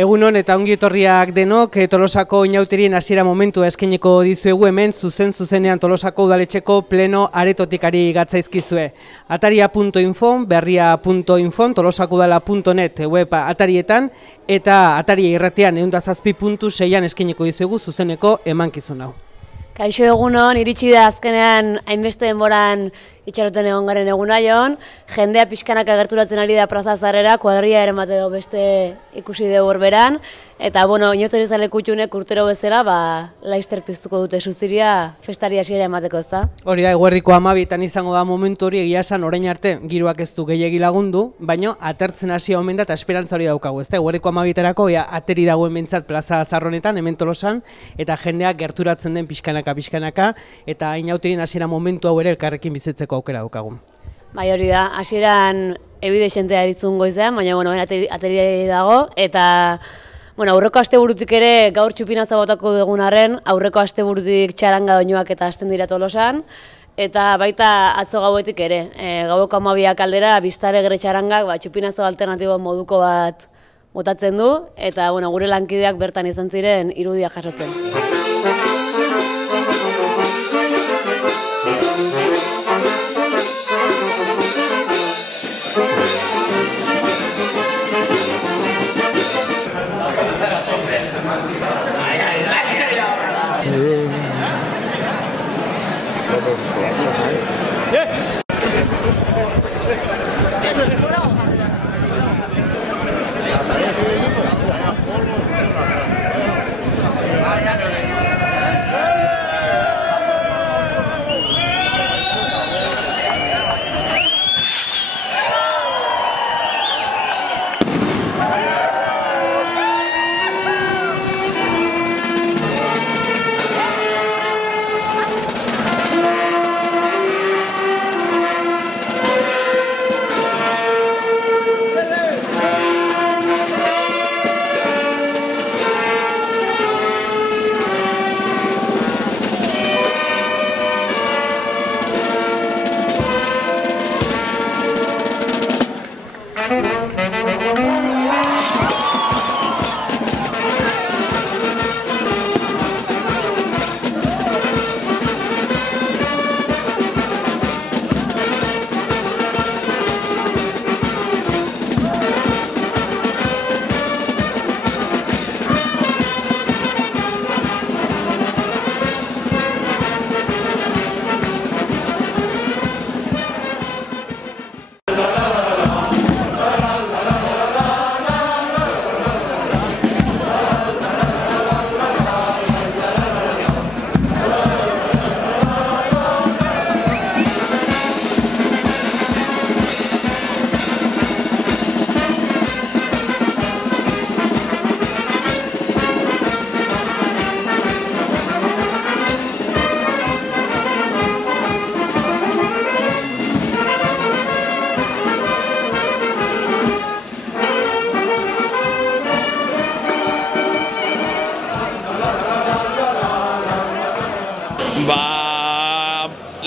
Egunon eta ongi etorriak denok, Tolosako inauterien hasiera momentua eskainiko dizuegu hemen zuzenean Tolosako udaletxeko pleno aretotik ari gatzaizkizue. Ataria.info, berria.info, tolosakudala.net web atarietan eta Ataria irratean 107.6an eskainiko dizuegu zuzeneko emankizun hau. Kaixo egunon, iritsi da azkenean hainbeste denboran itxaroten egon garen eguna joan, jendea pixkanaka gerturatzen ari da Plaza Zarrera, kuadria ere mate beste ikusi dugu horberan, eta inotorizale kutxunek urtero bezala, laizter piztuko dute suziria festari hasiera emateko, ezta? Hori da, eguerdiko 12etan izango da momentu hori, egia esan orain arte giroak ez du gehiegi lagundu, baino atertzen hasia omen da eta esperantza hori daukagu, ezta? Eguerdiko 12etarako ateri dagoen behintzat Plaza Zarronetan, hemen Tolosan, eta jendeak gerturatzen den pixkanaka, eta inauterien hasiera momentu hau ere elkarrekin bizitzeko aukera daukagu. Bai, hori da, hasieran ebidententea aritzun goizean, baina ateri dago, eta aurreko asteburutik ere gaur txupinaza botako dugun arren, aurreko asteburutik txaranga doinuak eta hasten dira Tolosan, eta baita atzo gauetik ere, gaueko 12ak aldera biztalegre txarangak txupinazo alternatibo moduko bat botatzen du, eta gure lankideak bertan izan ziren irudia jasotzen.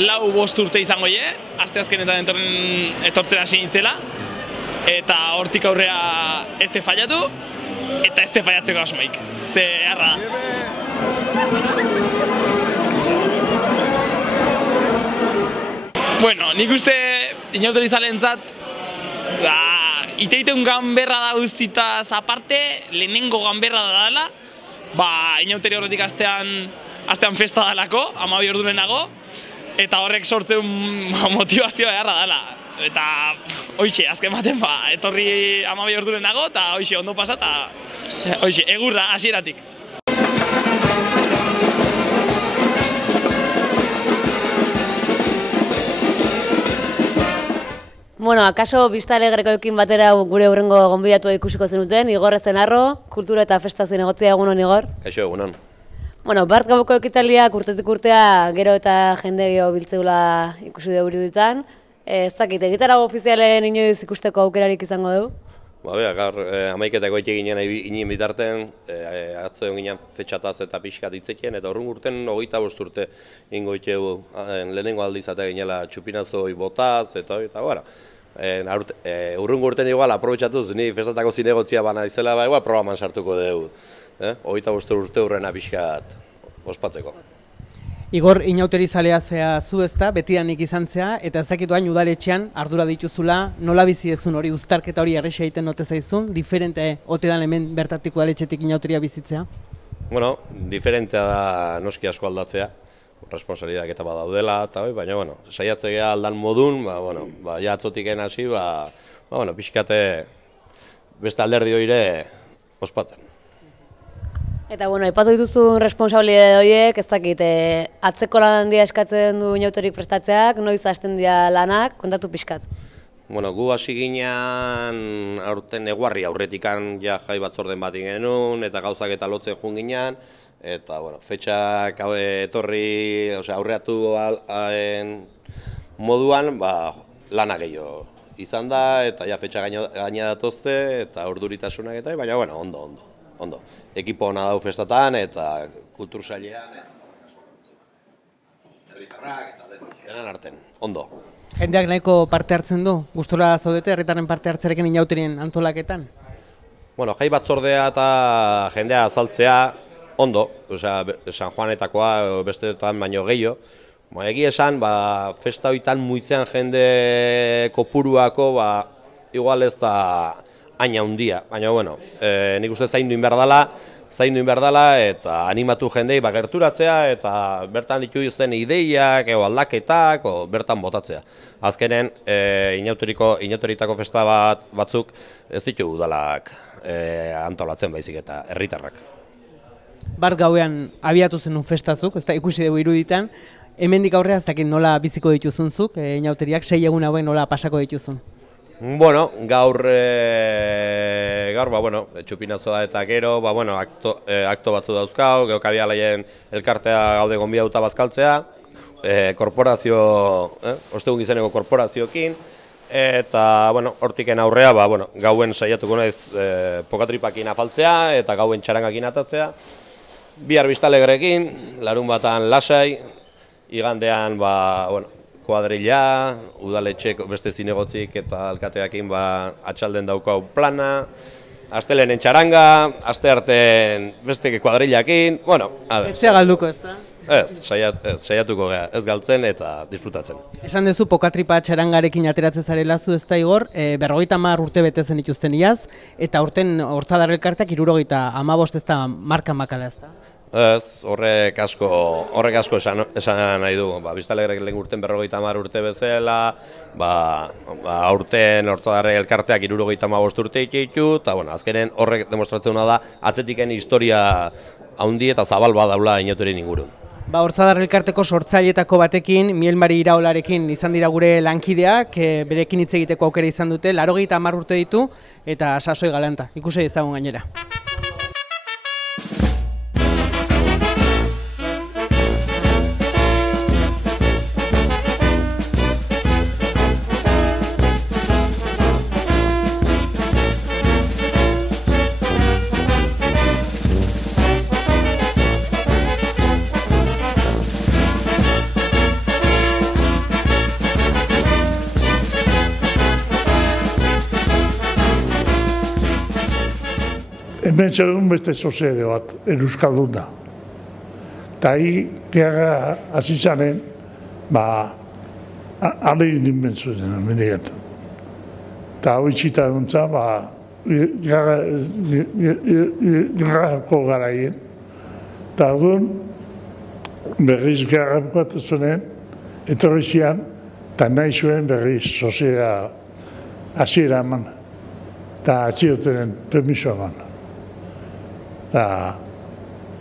Lau 5 urte izango asteazkenetan etortzen hasi nintzela, eta hortik aurrea ez fallatu, eta ez fallatzeko asmoik. Ze harra da. Nik uste inauterizalentzat iteiteun ganberra da guztitaz aparte, lehenengo ganberra da dela, inauteri horretik astean festa dalako, 12 ordurenago, eta horrek sortzen motivazioa beharra dela. Eta hoxe, azken baten etorri 12 ordurenago, eta hoxe, ondo pasa, eta hoxe, egurra, hasieratik. Akaso biztalegrekoekin batera gure hurrengo gonbidatua ikusiko zenuten, Igor Ezenarro, kultura eta festa zinegotzia. Egunon, Igor? Kaixo, egunon. Bart gaueko ekitaliak urtetik urtea gero eta jende gehiago biltzeula ikusi dugu iruditan. Ez dakit, egitarago ofizialen inoiz ikusteko aukerarik izango dugu? Gaur 11etako ginen inen bitarten, atzo egon ginen fetxataz eta pixkat itzekien, eta horren urten 25 urte ingo itxegu lehenengo aldiz eta ginela txupinazoi botaz, eta gara. Urrungo urten igual, aprobetxatuz, ni festatako zinegotzia bana izela, igual programan sartuko dugu. 25 urte hurrena pixkat ospatzeko. Igor, inauteri zalea zea zu ezta, betidanik izan zea, eta ez dakitu hain udaletxean ardura dituzula, nola bizi dezun hori, uztarketa hori erresa egiten ote zaizun, diferente ote dan hemen bertatik udaletxetik inauteria bizitzea? Bueno, diferentea da noski asko aldatzea, responsabilidadak eta badaudela, eta baina, bueno, saiatzea aldan modun, ja atzotiken hasi, pixkate beste alderdi horiek ospatzen. Eta, aipatu dituzun responsabilidade horiek, ez dakit, atzeko lan handia eskatzen du inauterik prestatzeak, noiz hasten dira lanak, kontatu pixkat. Gu hasi ginean aurten eguarri aurretikan ja jai batzorden bat genuen, eta gauzak eta lotzen joan ginean, eta, fetxak etorri, aurreatu moduan, lana gehiago izan da, eta ja fetxa gaina datozte, eta urduritasunak eta, baina, ondo. Ekipo hona dau festatan eta kultur sailean, herritarrak eta denan arten, ondo. Jendeak nahiko parte hartzen du? Gustora zaudete herritarren parte hartzerekin inauterien antolaketan? Jai batzordea eta jendea azaltzea ondo, San Juanetakoa besteetan baino gehiago. Egi esan, festa hoitan muitzean jende kopuruako, igual ez da haina handia, baina, nik uste zaindu inber dela eta animatu jendei gerturatzea eta bertan dituzten ideiak, aldaketak, bertan botatzea. Azkenen, inauteritako festa batzuk ez ditu udalak antolatzen baizik eta herritarrak. Bart gauean abiatu zenun festazuk, ez da ikusi dugu iruditan, hemendik aurrea ez dakit nola biziko dituzunzuk, inauteriak 6 egun hauen nola pasako dituzun? Gaur, txupinazoa eta gero, akto batzu dauzkau, geokabialaien elkartea gaude gonbidatuta bazkaltzea, korporazio, ostegun gizeneko korporazioekin, eta, hortiken aurrea, gauen saiatuko naiz pokatripakin afaltzea eta gauen txarangakin atatzea, bihar biztalegrekin, larun batan lasai, igandean, kuadrilla, udaletxek beste zinegotzik eta alkateakin atxalden daukau plana, astelenen txaranga, astearten beste kuadrillakin, Etzea galduko ez da? Ez, saiatuko gea, ez galtzen eta disfrutatzen. Esan duzu pokatripa txarangarekin ateratzen zarela zu ez da Igor, 50 urte betetzen dituzten iaz, eta aurten Hortzadar elkarteak 75 ez da marka makala ez da? Ez, horrek asko esan nahi du. Biztalegrek lehen urten 50 urte bezala, aurten Hortzadarre elkarteak 75 urte ditu, eta azkenen horrek demostratzen da atzetiken historia handi eta zabal badaula inauterien ingurun. Hortzadar elkarteko sortzailetako batekin, Mielmari Iraolarekin izan dira gure lankideak, berekin hitz egiteko aukera izan dute, 80 urte ditu eta sasoi galanta. Ikusi ezagun gainera. Hemen txegun beste soziede bat, Euskaldun da. Eta hi, gehaga hasi zanen, alegin inbentzuen, mendigat. Eta hau itxita duntza, gehagako garaien. Eta adun, berriz gehagako bat zunen, etorri zian, eta nahi zuen berriz soziedea hasiera eman. Eta atxiotenen permiso eman. Eta,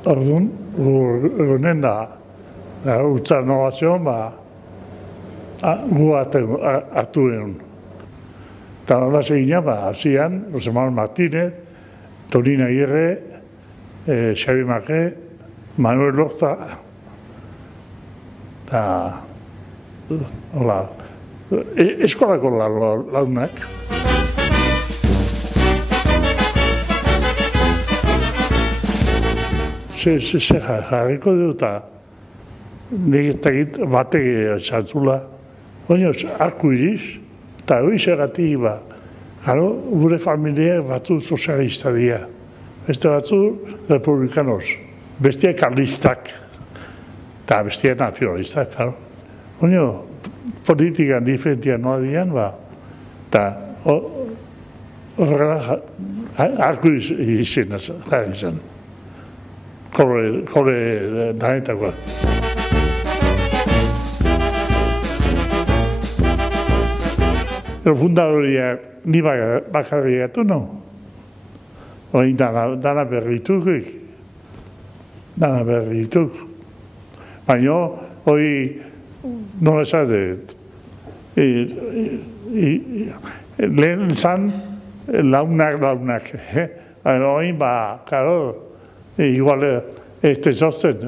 orduan, egunen da, utza nolazioan, gu hartu genuen. Eta nola segina, hasian, Jose Manuel Martínez, Tonina Aguirre, Xabi Marque, Manuel Lorza, eta, hola, eskolako launak. Jarriko dut eta nik batek txantzula, baina arku iriz, Eta hori zergatik, gure familiak batzu sozialista dira. Beste batzu republikanos, bestia karlistak, eta bestia nazionalistak, karo. Baina, politikan diferentia noa dian, eta horrela arku izan, jarri izan. Kole danetakoak. Fundadoriak ni bakarri gatu, no? Hori dana berrituk. Dana berrituk. Baina, hori nola esadet. Lehen zan launak. Hori, karo, igual ez zozen.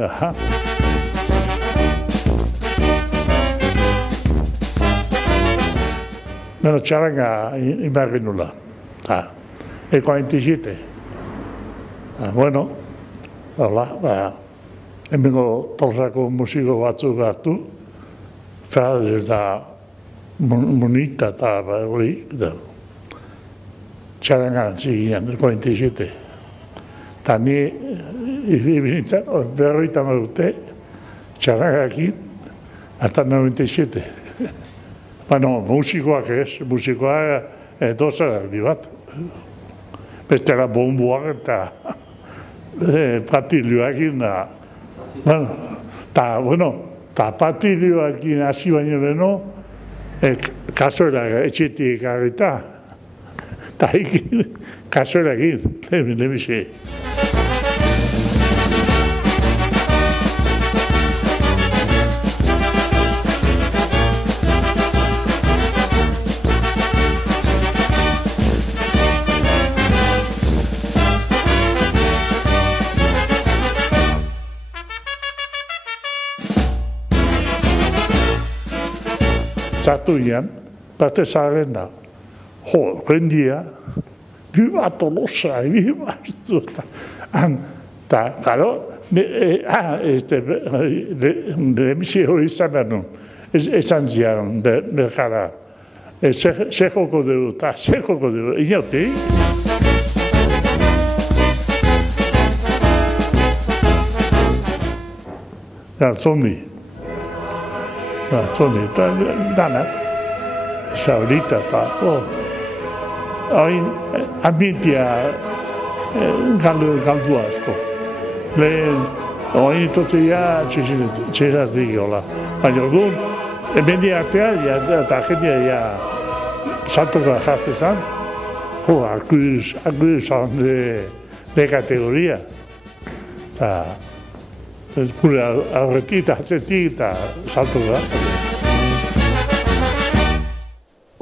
Bueno, txaranga inbarri nula. Eko 27. Bueno, hola, hemengo Tolosako musiko batzuk hartu, ez da monita eta hori, txaranga zigian, eko 27. Eta ni, berroita marute, txarangakin, eta 97. Bueno, musikoak ez, musikoak dozak bat. Bestela bomboak eta patilioakin da. Eta patilioakin hasi baino leno, kasoera etxetik ekarrita. Eta ekin, kasoera egin, lehenbize. Txatu ian, parte zaren da. Jendia, biba Tolosa, biba Astuta. Eta, karo, demisi hori izan behar nun. Esan zian, berkara. Ze joko dugu, eta ze joko dugu, inauti. Zoni. Zoni, eta danak, saurita, eta, hain, ambientia galdu asko. Lehen, hain itotzea txeratik gola. Baina orduan, hemen artea, eta jendea, santoka jaztezan, akuzan de kategoria. Gure aurretik eta atzetik eta salto da.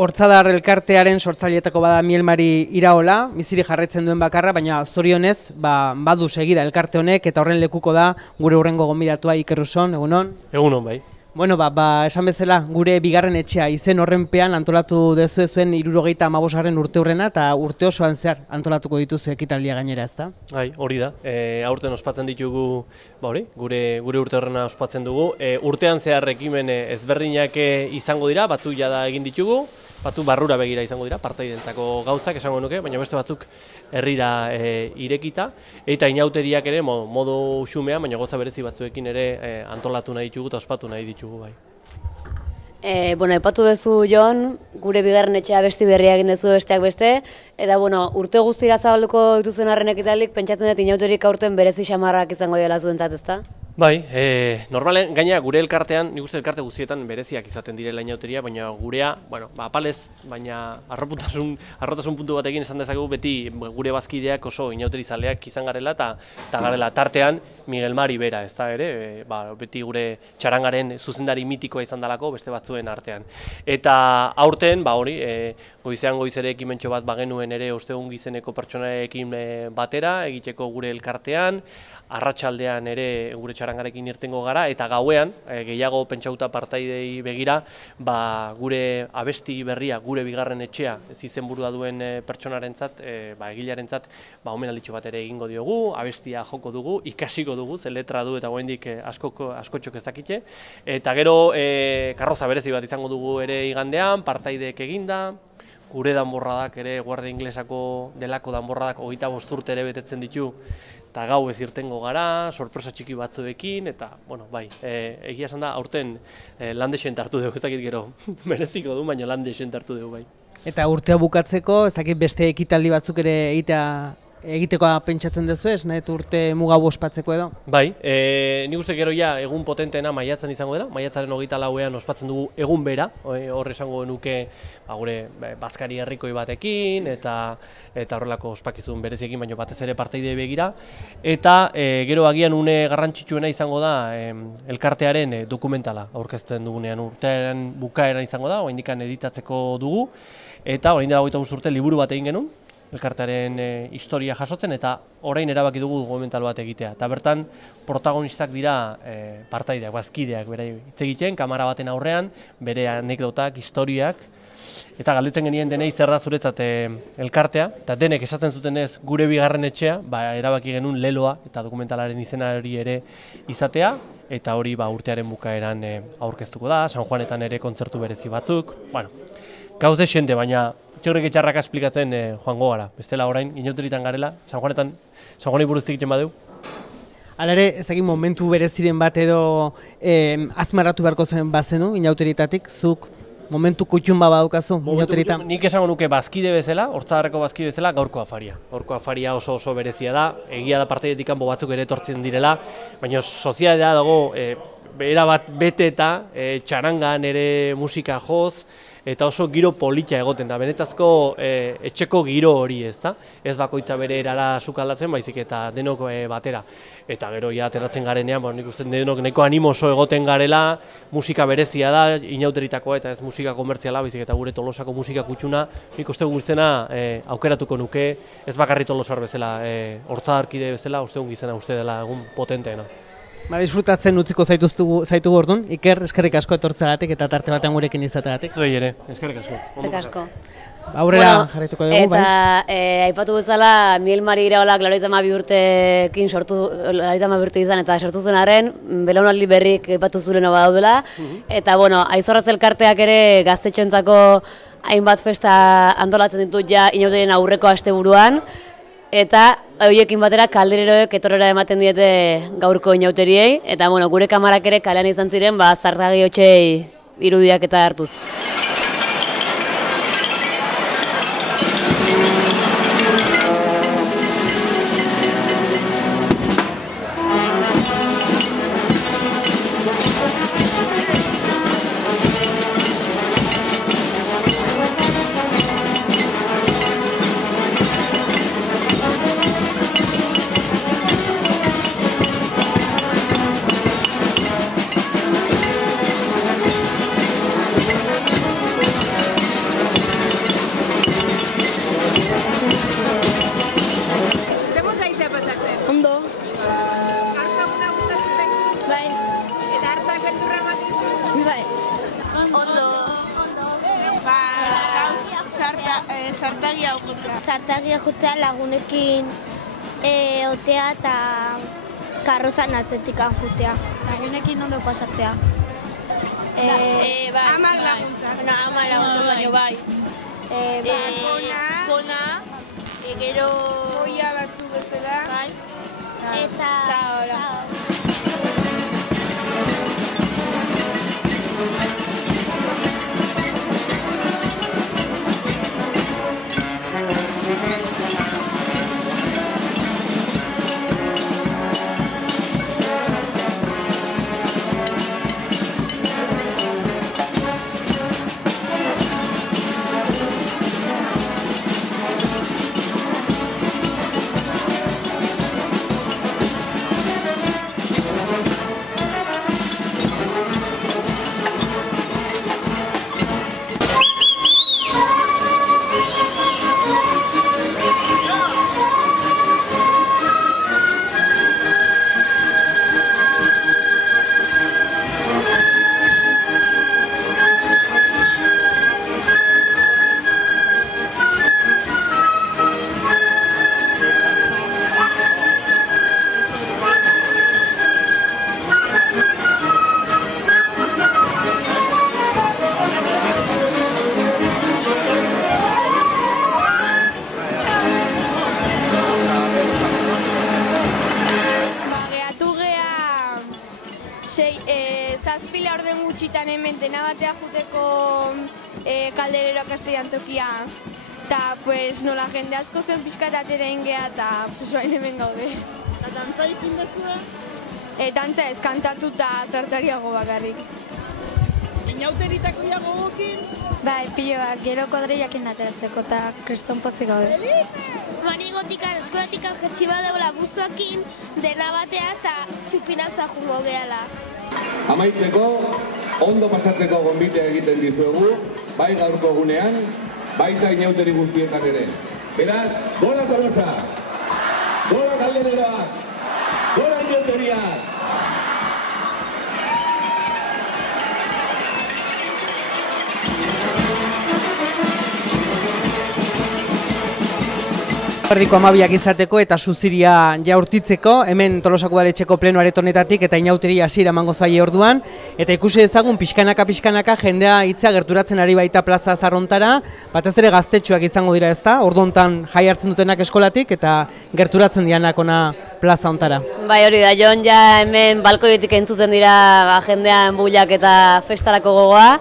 Hortzadar elkartearen sortzaileetako bada Mielmari Iraola, bizirik jarraitzen duen bakarra, baina zorionez badu segida elkarte honek eta horren lekuko da gure hurrengo gonbidatua Iker Uson, egunon? Egunon, bai. Bueno, esan bezala, gure bigarren etxea izen horrenpean antolatu dezuen 75. urte hurrena eta urte osoan zehar antolatuko dituzu ekitaldia gainera, ezta? Bai, hori da. Aurten ospatzen ditugu, gure urte horrena ospatzen dugu. Urtean zehar ekimen ezberdinak izango dira, batzuk jada egin ditugu, batzuk barrura begira izango dira, partaidentzako gauzak esango nuke, baina beste batzuk herrira irekita, eta inauteriak ere modu xumean, baina goza berezi batzuekin ere antolatu nahi ditugu eta ospatu nahi ditugu. Bai. Aipatu duzu, Jon, gure bigarren etxea besti berria egin duzu besteak beste, eta urte guztira zabalduko dituzuen arren ekitalik, pentsatzen dut inauterik aurten berezi xamarrak izango dela zuentzat, ezta? Bai, normalen, gaina gure elkartean, nik uste elkarte guztietan bereziak izaten direla inauteria, baina gurea, apalez, baina harrotasun puntu batekin esan dezakegu beti gure bazkideak oso inauterizaleak izan garela eta garela tartean Miguel Mari bera, ez da ere, beti gure txarangaren zuzendari mitikoa izan dalako beste batzuen artean. Eta aurten, goizean goizere ekimentxo bat bagenuen ere ostegun gizeneko pertsonarekin batera, egiteko gure elkartean, arratsaldean ere gure txarangarekin irtengo gara, eta gauean, gehiago pentsauta partaidei begira, gure abesti berria, gure bigarren etxea, ez izenburua duen pertsonarentzat, egilearentzat, omenalditxo bat ere egingo diogu, abestia joko dugu, ikasiko dugu, ze letra du eta oraindik askotxok ezakite, eta gero karroza berezi bat izango dugu ere igandean, partaideek eginda, gure danborradak ere, Guardia Inglesako delako danborradak 25 urte ere betetzen ditu, eta gau ez irtengo gara, sorpresa txiki batzuekin, eta, bueno, bai, egia esan da, aurten landexen hartu dugu, ezakit gero, mereziko du, baina landexen hartu dugu, bai. Eta urtea bukatzeko, ezakit beste ekitaldi batzuk ere egitekoa pentsatzen duzu ez, nahi urte muga ospatzeko edo? Bai, nik uste gero ja egun potenteena maiatzen izango dela, maiatzaren 24ean ospatzen dugu egun bera, hor esango nuke gure bazkari herrikoi batekin, eta horrelako ospakizun bereziekin, baina batez ere parteide begira, eta gero agian une garrantzitsuena izango da elkartearen dokumentala aurkezten dugunean, urtearen bukaeran izango da, oraindikan editatzeko dugu, eta orain dela 25 urte liburu bat egin genuen, elkartearen historia jasotzen, eta orain erabaki dugu dokumental bat egitea. Eta bertan, protagonistak dira partaideak, bazkideak, bere hitz egiten, kamera baten aurrean, bere anekdotak, historiak, eta galdetzen genien denei zer da zuretzat elkartea, eta denek esaten zutenez gure bigarren etxea, erabaki genuen leloa, eta dokumentalaren izena hori ere izatea, eta hori urtearen bukaeran aurkeztuko da, San Juanetan ere kontzertu berezi batzuk, bueno, gauze xente, baina txorrek etxarraka esplikatzen joango gara. Bestela orain, inauteritan garela, San Juani buruztik egiten badeu. Hala ere, ezagin momentu bereziren bat edo azmarratu beharko zen bazenu, inauteritatik, zuk momentu kutxun badaukazu, inauteritan? Nik esango nuke bazkide bezala, hortzadarreko bazkide bezala, gaurko afaria. Gaurko afaria oso berezia da, egia da partaidetik kanpo batzuk ere etortzen direla, baina sozialitatea dago, era bat bete eta txarangan ere musika joz, eta oso giro polita egoten da, benetazko etxeko giro hori ez da, ez bakoitza bere erara sukaldatzen, baizik eta denok batera. Eta gero ja ateratzen garenean, nik uste denok nahiko animoso egoten garela, musika berezia da, inauteritakoa eta ez musika komertziala, baizik eta gure Tolosako musika kutxuna, nik uste guztena aukeratuko nuke, ez bakarri Tolosar bezala, hortzadarkide bezala, uste gizena uste dela egun potenteena. Disfrutatzen utziko zaitu orduan, Iker, eskerrik asko etortzeagatik eta tarte batean gurekin izateagatik. Zuei ere, eskerrik asko. Eskerrik asko. Aurrera jarraituko dugu, bai. Eta aipatu bezala, Miel Mari Iraolak 82 urtekin izan eta sortu zen arren, belaunaldi berrik aipatu zureno badaudela, eta Aizorraz elkarteak ere gaztetxoentzako hainbat festa antolatzen ditut ja inauterien aurreko asteburuan, eta horiekin batera kaldereroek etorrera ematen diete gaurko inauteriei, eta gure kamarak ere kalean izan ziren, Zartagi hotxei irudiak eta hartuz. Zartagia jutzea lagunekin otea eta karrozan atzetikan jutea. Lagunekin ondo pasatzea. Amak laguntza. Amak laguntza baino bai. Kona, gero... Goia batzu bezala. Eta... dena batea juteko kalderero Kastellan tokia. Eta, pues, nola jende asko zen pixkat atera ingea eta, pues, bain hemen gaude. Eta dantza ikin dezue? Dantza ez, kantatu eta zartariago bakarrik. Inauteritako gogokin? Bai, pilo bat, gero kodreiakin ateratzeko eta kriston pozik gaude. Manigotikan, eskolatikan jetxi bat dagoela buzoakin, dena batea eta txupinaza jungo gehala. Amaitzeko, ondo pasatzeko gonbitea egiten dizuegu, bai gaurko egunean, baita inauteri guztietan ere. Beraz, gora Tolosa, gora Kaldereroak, gora inauteriak! Erdiko 12ak izateko eta suziria jaurtitzeko, hemen Tolosako udaletxeko pleno aretonetatik eta inauteria hasiera emango zaie orduan, eta ikusi dezagun pixkanaka jendea hitza gerturatzen ari baita plaza Zarrontara, batez ere gaztetxoak izango dira ezta, ordu hontan jai hartzen dutenak eskolatik eta gerturatzen dianak ona plaza hontara. Bai, hori da, Jon, ja hemen balkoietik entzuten dira jendean builak eta festarako gogoa,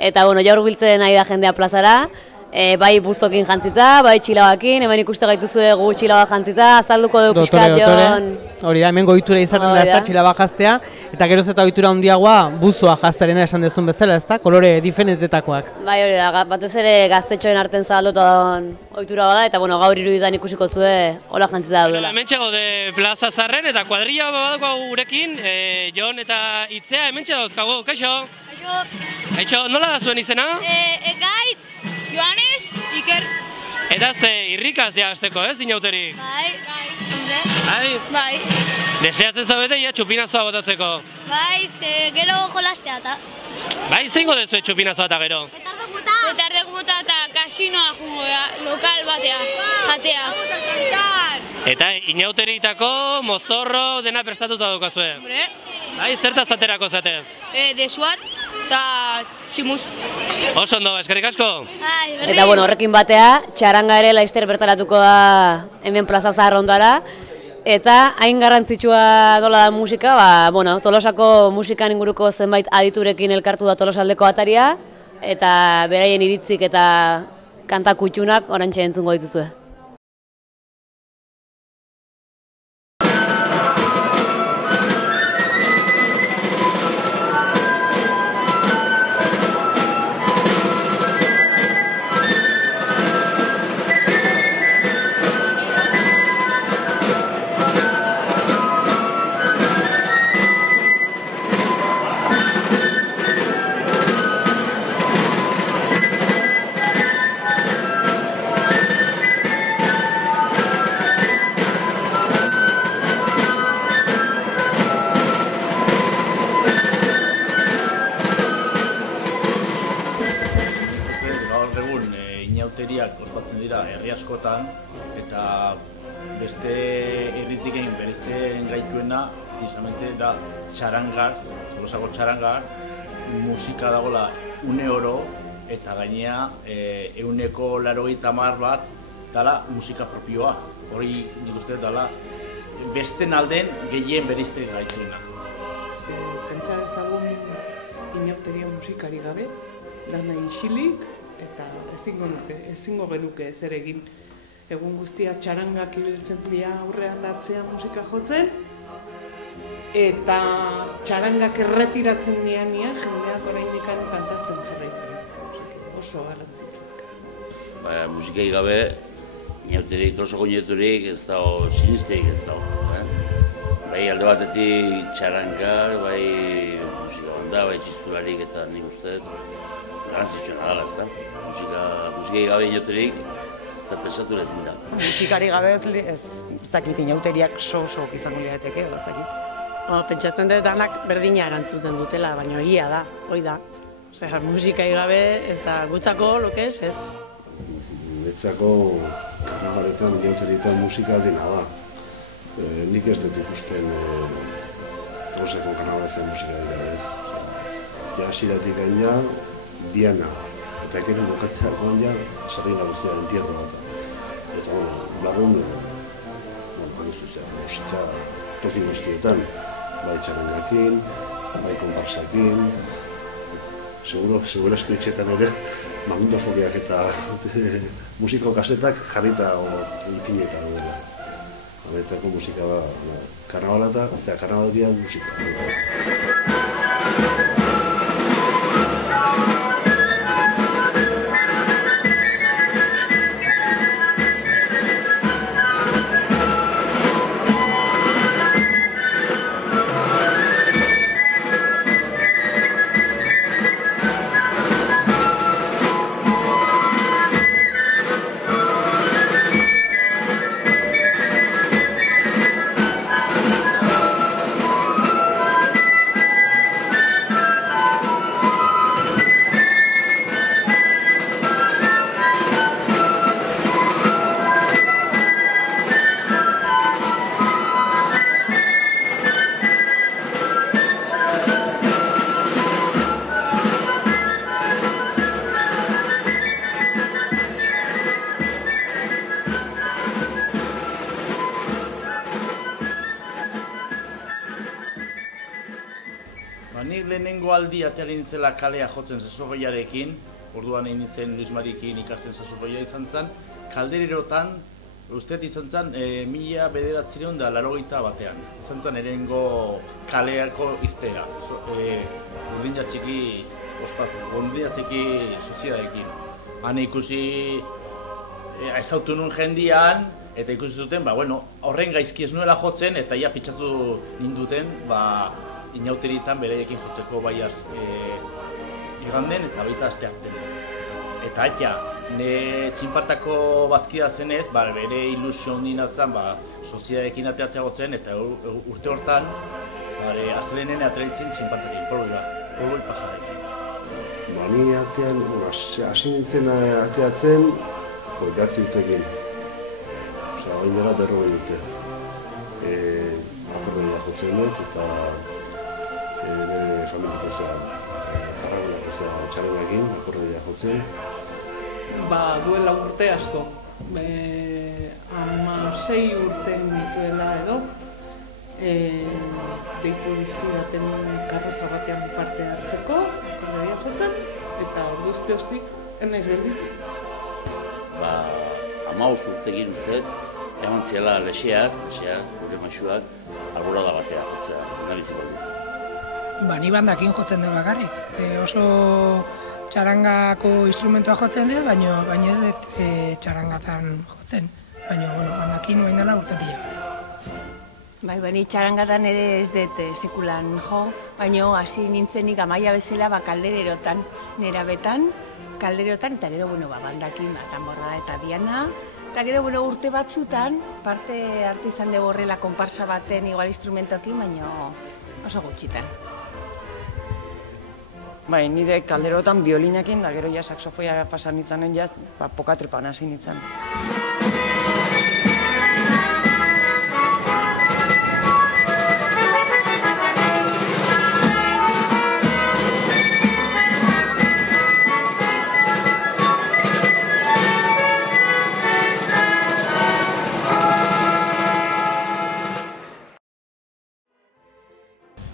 eta bueno, ja hurbiltzen ari da jendea plazara. Bai buzokin jantzita, bai txilabakin, hemen ikuste gaituzue gu txilaba jantzita, azalduko dugu pixkat, Jon. Hori da, hemen goitura izaten da ezta txilaba jaztea, eta geroz eta goitura handiagoa buzoa jaztearena esan dezun bezala, ezta, kolore diferentetakoak. Bai, hori da, batez ere gaztetxoen arten zabaldutan ohitura bada, eta bueno, gaur iruditan ikusiko zue hola jantzita daudela. Hemen txego de Plaza Zarren eta kuadrilla badako gurekin, Jon eta Itzea hemen txego dauzkago, kaixo? Kaixo, nola da zuen izena? Gaitz, Joanes, Iker. Eta ze irrikaz diagazteko, ez, inauteri? Bai. Bai? Deseatzen zaudete, ja, txupinazoa botatzeko? Bai, gero jolastea eta. Bai, zeingo dezue txupinazoa eta gero? Petardek bota eta kasinoa jungo lokal batea, jatea. Eta inauteritako mozorro dena prestatuta daukazue? Hombre. Bai, zertaz aterako zate? Desuat eta tximuz. Oso ondo, eskerrik asko? Eta bueno, horrekin batea, txaranga ere laizter bertaratuko da hemen Plaza Zarrontara. Eta hain garrantzitsua dola da musika, bueno, Tolosako musikan inguruko zenbait aditurekin elkartu da Tolosaldeko ataria, eta beraien iritzik eta kanta kutxunak orantxe entzungo dituzue. Ospatzen dira herri askotan eta beste herritikein bereizten gaituena precisamente da txarangar, Tolosako txarangar, musika dagoela une oro eta gainea 180 bat dala musika propioa. Hori nik uste dala besten alden gehien bereizten gaituena. Pentsa dezagun inauteria musikari gabe, dana isilik, eta ezingo genuke zer egin. Egun guztia txarangak ibiltzen dira aurrean atzean musika jotzen, eta txarangak erretiratzen dianean jendeak oraindik kantatzen jarraitzen. Oso garrantzitsuak. Musikei gabe, inauterik, Tolosako inauterik ez dago, sinisterik ez dago. Bai alde batetik txarangak, bai musika banda, bai txistularik eta nik uste garrantzitsua dala, ez da? Musikei gabe inauterik, eta pensatu ezin da. Musikari gabe ez dakit inauteriak so-sok izango lirateke, ez dakit. Pentsatzen dut danak berdina erantzuten dutela, baina egia da, hoi da. Osea, musikai gabe ez da gutzako, lokez, ez? Netzako karnagaretan, inauterietan musika dena da. Nik ez dut ikusten Tolosako karnagalezen musika dira, ez? Ja, hasieratik gaina, Diana. Eta gero bukatzeakoan ja, Sabina guztiaren entierro bat. Eta lagun, musika toki guztietan, bai txarangakin, bai konparsakin, seguro eskritxetan ere magnetofoneak eta musiko kasetak jarrita ipineta daudela. Abetzako musika karnavala eta karnavalatia musika. Nik lehenengo aldi ateari nintzela kalea jotzen sasofoiarekin, orduan egin nintzen Luis Mariekin ikasten sasofoia izan zen, Kaldererotan, usteet izan zen, 1981. Izan zen erengo kaleako irtera, urdina txiki soziadekin. Han ikusi, ezautu nuen jendian, eta ikusi zuten, horren gaizki ez nuela jotzen, eta ia fitxatu ninduten, inauteritan bereiekin jotzeko baiaz iganden eta baita aste artean. Eta ne txinpartako bazkida zenez, bere ilusio nina zen soziadekin ateatzea gotzen, eta urte hortan astelenen ateretzen txinpartarekin, proboi pajarekin. Ni atean, hasi nintzen ateatzen, 9 urtekin. Osea, hain dela 40 urte. Akordeia jotzen dut, eta nire familiako Tarragonako txarengakin, akordeia jotzen. Duela urte asko. 16 urte nituela edo. Deitu dizidaten karroza batean parte hartzeko, akordeia jotzen, eta orduzte-ostik enaiz gelditu. 15 urtekin usteet, eman ziela lexeak, gure maixuak, arborada batea jotzea, nabizi baldiz. Ni bandakin jotzen dut bakarrik. Oso txarangako instrumentua jotzen dut, baina ez dut txarangatan jotzen. Baina, bandakin nuen dela urte pila. Ni txarangatan ere ez dut sekulan jo, baina hasi nintzenik amaia bezala Kaldererotan, nerabetan, Kaldererotan, eta gero, bandakin, Tanborrada eta Diana, eta gero, urte batzutan, parte hartu izan dugu horrela konparsa baten igual instrumentokin, baina oso gutxitan. Nire Kalderotan biolinakin, da gero saxofoia pasan nintzanen, pokatripan hasi nintzen.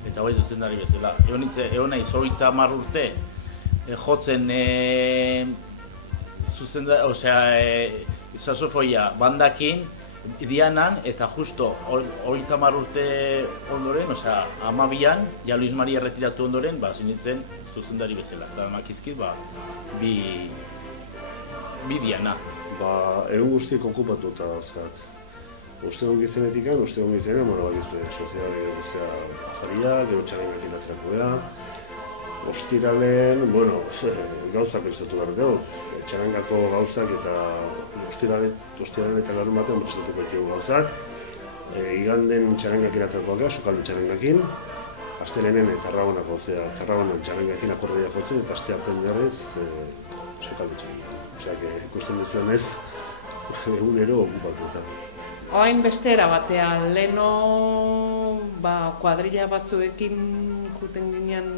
Eta bai zuzendari bezala. Egon nahi 30 urte jotzen saxofoia bandakin, Dianan, eta justo 30 urte ondoren, 12an, Luis Maria erretiratu ondoren, zinitzen zuzendari bezala. Eta makizkit, bi Diana. Egun guztiek okupatuta dauzkat. Ostegun gizenetikan, ostegun gizenean, sozialak jaria, gero txarengakin aterako da. Ostiralen, gauzak prestatu behar dugu. Txarengako gauzak eta ostiralen eta larun batean prestatuko ditugu gauzak. Iganden txarengakin aterakoak da, sukalde txarengakin. Astelenen Tarragonako, Tarragonan txarengakin akordeia jotzen, eta aste artean jarrez sukalde txarengakin. Osea, ikusten duzuen ez, egunero okupatuta. Oain beste era batean, leheno kuadrilla batzuekin juten ginean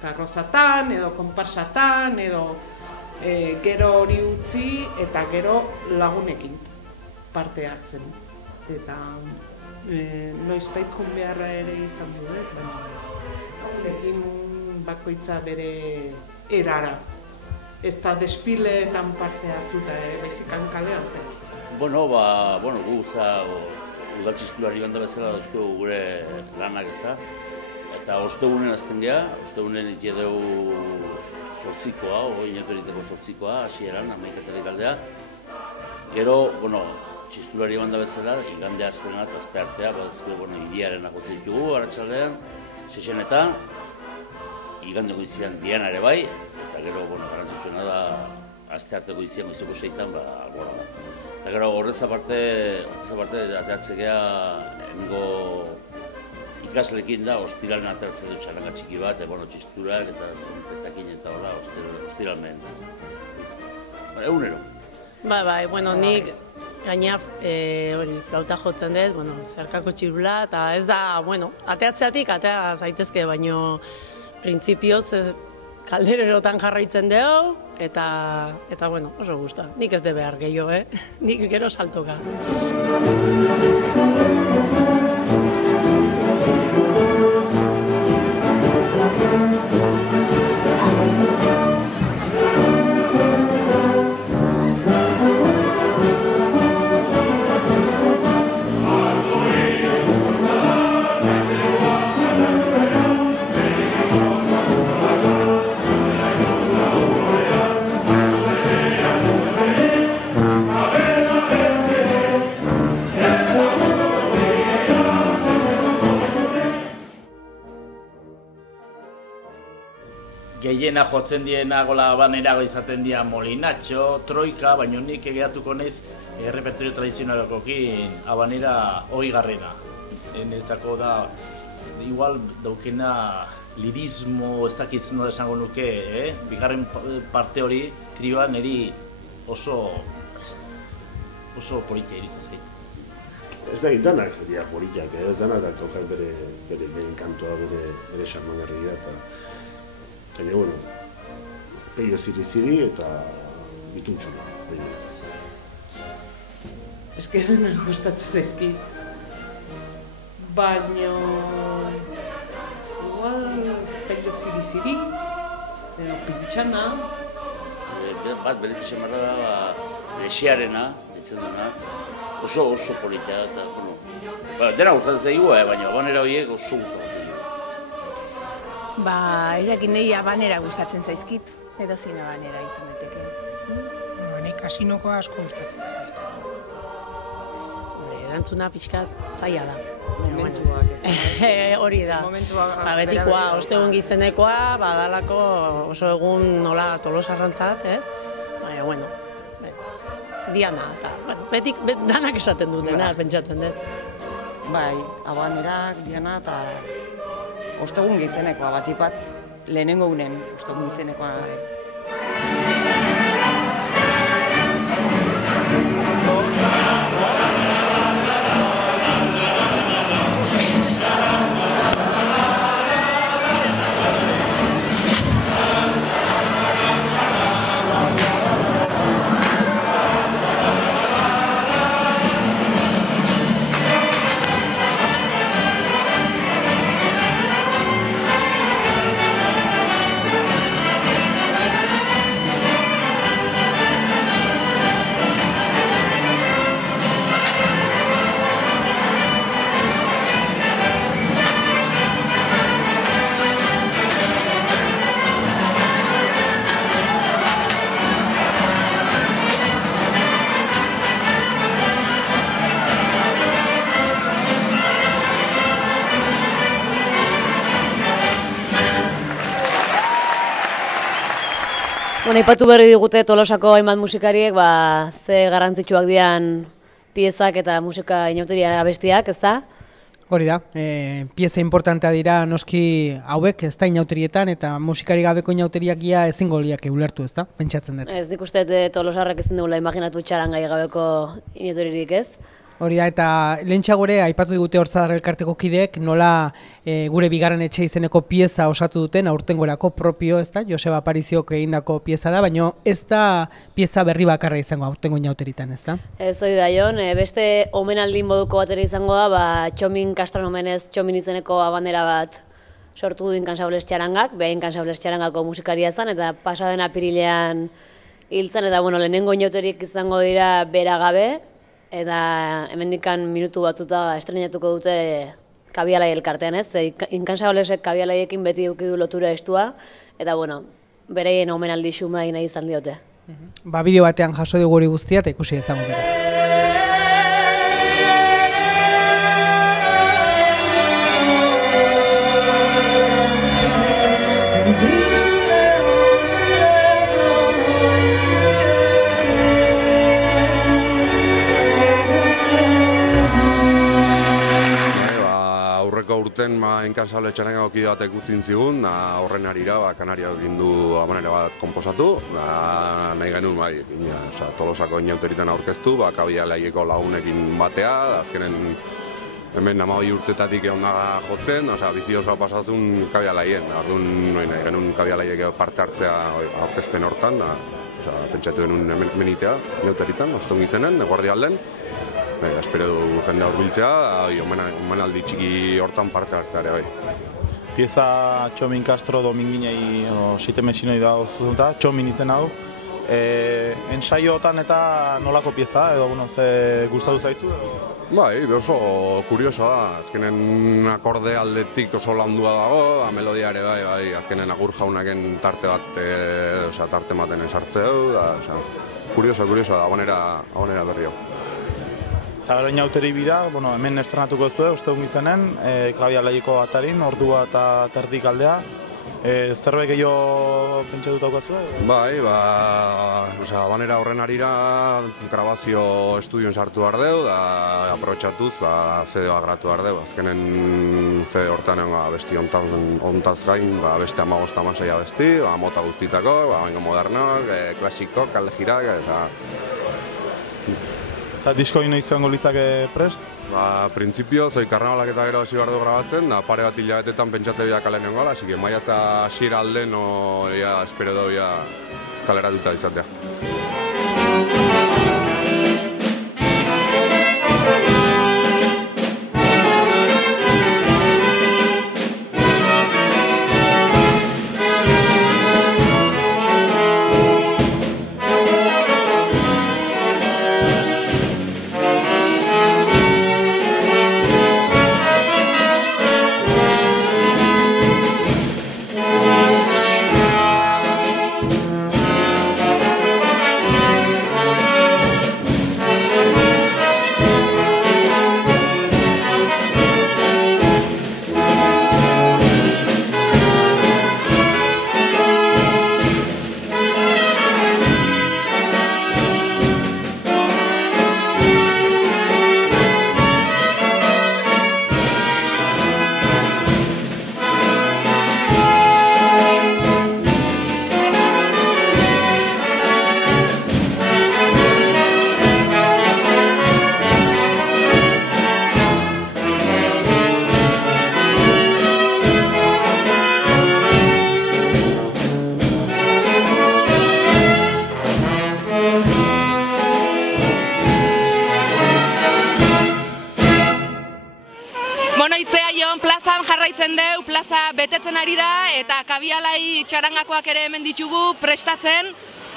karrozatan edo konparsatan edo gero hori utzi eta gero lagunekin parte hartzen. Eta noizbait joan beharra ere izan du, lagunekin bakoitza bere erara. Ez da desfileetan parte hartuta, bezikan kalean zen. Bueno, gu udaltxistulari banda bezala dauzko gure lanak ez da. Eta ostegunen azten geha, ostegunen itie dugu zortzikoa, inauteriteko zortzikoa, hasieran, amaiketarik aldea. Gero, txistulari banda bezala, igande aztenat, azte artea, iriaren akotzen ditugu, arratsaldean, sesenetan, igande goizian diana ere bai, eta gero, garrantzitsuena da, azte arteko goizian goizeko 6-tan, albora da. Eta gero, horrez aparte, ateatze geha, hemengo ikaslekin da, ostiralen ateatzen du txaranga txiki bat, txisturak eta trompetekin eta hola, ostiralmen. Egunero. Bai, nik gaina flauta jotzen dut, zerkako txirula, eta ez da, ateatzeatik atea zaitezke, baino printzipioz kaldererotan jarraitzen dugu, eta oso gusta. Nik ez de behar gehiago, nik gero saltoka. Gehiena jotzen diena gola abanerago izaten dira Molinatxo, Troika, baina nik egeatuko naiz repertorio tradizionalekokin abanera 20garrena. Netzako da, igual daukena lirismo, ez dakitzen nola esango nuke, bigarren parte hori, krioa niri oso politia iritzen zait. Ez da danak dira politiak, ez danak daukar bere enkantoa, bere xarmangarria eta baina, peio ziri-ziri eta bituntxuna, baina ez. Eskerrenak gustatzen zaizki. Baina, igual, peio ziri-ziri, pintxana. Bat berezi xamarra da, lexiarena, ditzen duna, oso politia eta, dena gustatzen zaigu, baina abanera horiek oso gustatzen. Erakin nahi abanera gustatzen zaizkit, edo zein abanera izan daiteke. Nik kasinoko asko gustatzen zaizkit. Erantzuna pixkat zaila da. Momentuak ez da. Hori da. Betikoa, ostegun gizenekoa, badalako oso egun nola Tolosarrantzat, ez? Baina, diana, eta betik danak esaten dutena, pentsatzen dut. Bai, abanerak, diana, eta ostegun gizenekoa batipat, lehenengo unen ostegun gizenekoa. Aipatu berri digute Tolosako hainbat musikariek ze garrantzitsuak dian piezak eta musika inauteria abestiak, ez da? Hori da, pieza importantea dira noski hauek, ez da, inauterietan, eta musikari gabeko inauteriak ia ezingo liake ulertu, ez da, pentsatzen dut. Ez nik uste Tolosarrek ezin dugula imaginatu txarangai gabeko inauteririk, ez? Hori da, eta lehentxagore aipatu digute Hortzadar elkarteko kideek nola gure bigarren etxe izeneko pieza osatu duten, aurtengorako propio, ez da, Joseba Apariziok egindako pieza da, baina ez da pieza berri bakarra izango aurtengo inauteritan, ez da? Ez hori da, Jon, beste omenaldi moduko batera izango da, Txomin Kastranomenez Txomin izeneko abanera bat sortu du Inkansables txarangak, beha Inkansables txarangako musikaria zen, eta pasaden apirilean hiltzen, eta bueno, lehenengo inauterik izango dira bera gabe, eta hemendikan minutu batzuta estrenatuko dute Kabialai elkartean, ez? Inkansablesek Kabialaiekin beti eduki du lotura estua, eta bueno, bereien omenaldi xuma nahi izan diote. Ba, bideo batean jaso dugu hori guztia eta ikusi dezagun beraz. Urten Inkansable txarangako kide batek utzin zigun, horren arira Kanaria egin du manera bat konposatu, nahi genuen Tolosako inauteritan aurkeztu, Kabialaieko lagunekin batea, azkenen hemen 12 urtetatik egon daga jotzen, bizi osoa pasazun Kabialaien, nahi genuen Kabialaiek parte hartzea aurkezpen hortan, pentsatu genuen menitea inauteritan, ostongi zenen, guardialden. Espero du jendea urbiltzea, omenaldi txiki hortan parte hartzea bai. Pieza Txomin Castro Dominginei, site mesinoi da zuzuta, Txomin izen hau. Ensaiotan eta nolako pieza, edo ze gustatu zaizu? Bai, oso kuriosoa da, azkenen akorde aldetik oso landua dago, melodia ere bai, azkenen Agur jaunaken tarte bat, tarte maten esarte du, kuriosoa da, abonera berri hau. Eta gero inauteri bida, hemen estrenatuko ez du, ostegun izenen, Kabialaieko atarin, ordua eta terdik aldea. Zerbait gehiago pentsatuta daukazu? Bai, banera horren arira grabazio estudioen sartu behar deu, da aprobetxatuz CD-a gratu behar deu. Azkenen CD hortan besti ontaz gain, beste 15-16 besti, mota guztitako, modernok, klasikok, kaldejirak, eta... Eta disko ino izango litzake prest? Printzipio, karnabalak eta gero hasi behar du grabatzen, pare bat hilabetetan pentsate bila kale nengo gala, así que maiatza hasiera alden, espero da kaleratuta izatea. Plaza betetzen ari da eta Kabialai txarangakoak ere hemen ditugu prestatzen.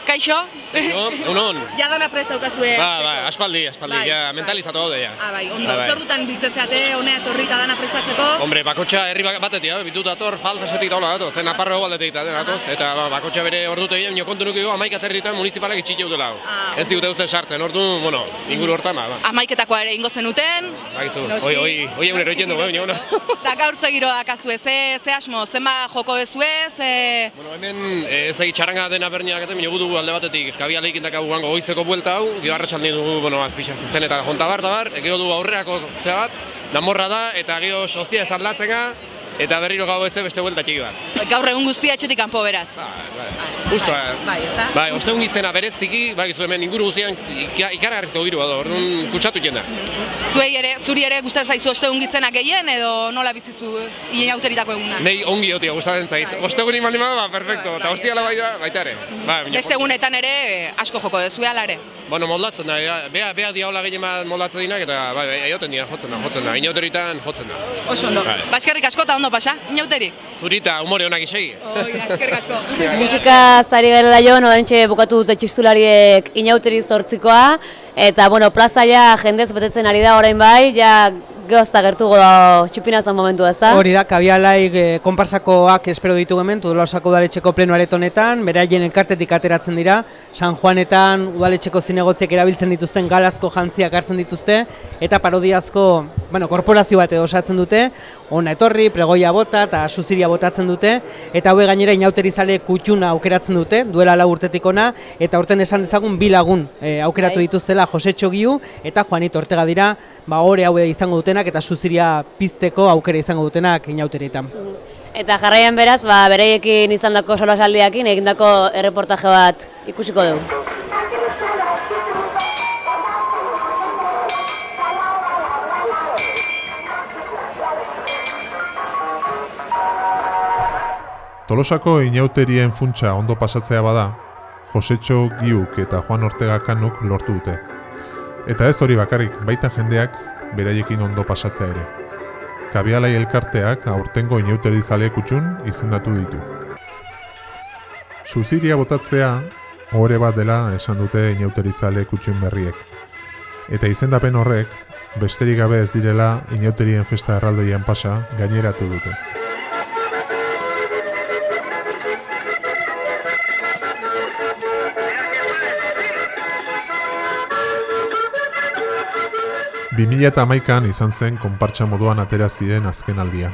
Kaixo? Egunon. Ja dana presta daukazue. Aspaldi, ja mentalizatu gaude ja. Bai, ondo. Zer dutan biltzezeate, honea etorri eta dana prestatzeko? Hombre, bakotxa herri batetik, bitut dator, faltasetik daula datoz, zen aparro egualdetik datoz, eta bakotxa bere ordute egin, nio kontu nukiko 11 aterritan municipalak itxik eutela. Ez digute uste sartzen, ordu, inguru hortan, 11etakoa ere ingo zenuten. Bakizu, hoi egunero iten dugu, baina. Da gaur zegiro dakazue, ze asmo, zenba joko bezuez? Hemen, ez txaranga dena berniak eta minugutu alde batetik Kabialaikin dakagu gango goizeko buelta hau, gio arratsaldi dugu, azpixa zezen eta jontabar, gero du aurreako zea bat, damorra da, eta gio sozia ezarlatzena, eta berriro gau ez beste buelta txiki bat. Gaur egun guztia etxetik kanpo beraz. Justo, bai, ostegun giztena bereziki, gizu hemen inguru guztian ikaragarrizko giru bado, orduan kutsatu jenda. Zuri ere gustatzen zaizu ostegun gizena gehien, edo nola bizizu inauteritako eguna? Nei ongi otia gustatzen zait. Ostegun iman perfecto, eta ostiala baita ere. Beste egunetan ere asko joko dezu ala ere? Bueno, moldatzen da, bea diaola gehien bat moldatzen dinak, eta eioten dira jotzen da, inauteritan jotzen da. Oso ondo. Eskerrik asko eta ondo pasa, inauteri. Zurita, humore honak isegi. Eskerrik asko. Musika zari garela joan, orantxe bukatu dute txistulariek inauteri 8koa, eta, bueno, plaza ja jendez betetzen ari da orain bai, ja gehozta gertuko da txupinazan momentu ez da? Hori da, kabialaik konparsakoak espero ditu hemen, Tolosako udaletxeko pleno aretonetan, beraien elkartetik ateratzen dira, San Juanetan udaletxeko zinegotziek erabiltzen dituzten galazko jantziak hartzen dituzte, eta parodiazko, bueno, korporazio bat edo osatzen dute, ona etorri, pregoia bota eta suziria botatzen dute, eta haue gainera inauterizale kutxuna aukeratzen dute, duela 4 urtetik ona, eta urten esan dezagun 2 lagun aukeratu dituztela, Josetxo Giu eta Juanito Ortega dira, ore haue izango dutenak eta suziria pizteko aukera izango dutenak inauterietan. Eta jarraian beraz, beraiekin izandako solasaldiakin egindako erreportaje bat ikusiko dugu. Tolosako inauterien funtsa ondo pasatzea bada, Josetxo Giuk eta Juan Ortega Kanuk lortu dute. Eta ez hori bakarrik, baita jendeak beraiekin ondo pasatzea ere. Kabialai elkarteak aurtengo inauterizale kutxun izendatu ditu. Suziria botatzea ohore bat dela esan dute inauterizale kutxun berriek. Eta izendapen horrek, besterik gabe ez direla inauterien festa erraldoian pasa gaineratu dute. Bi 2011an izan zen konpartsa moduan atera ziren azken aldia.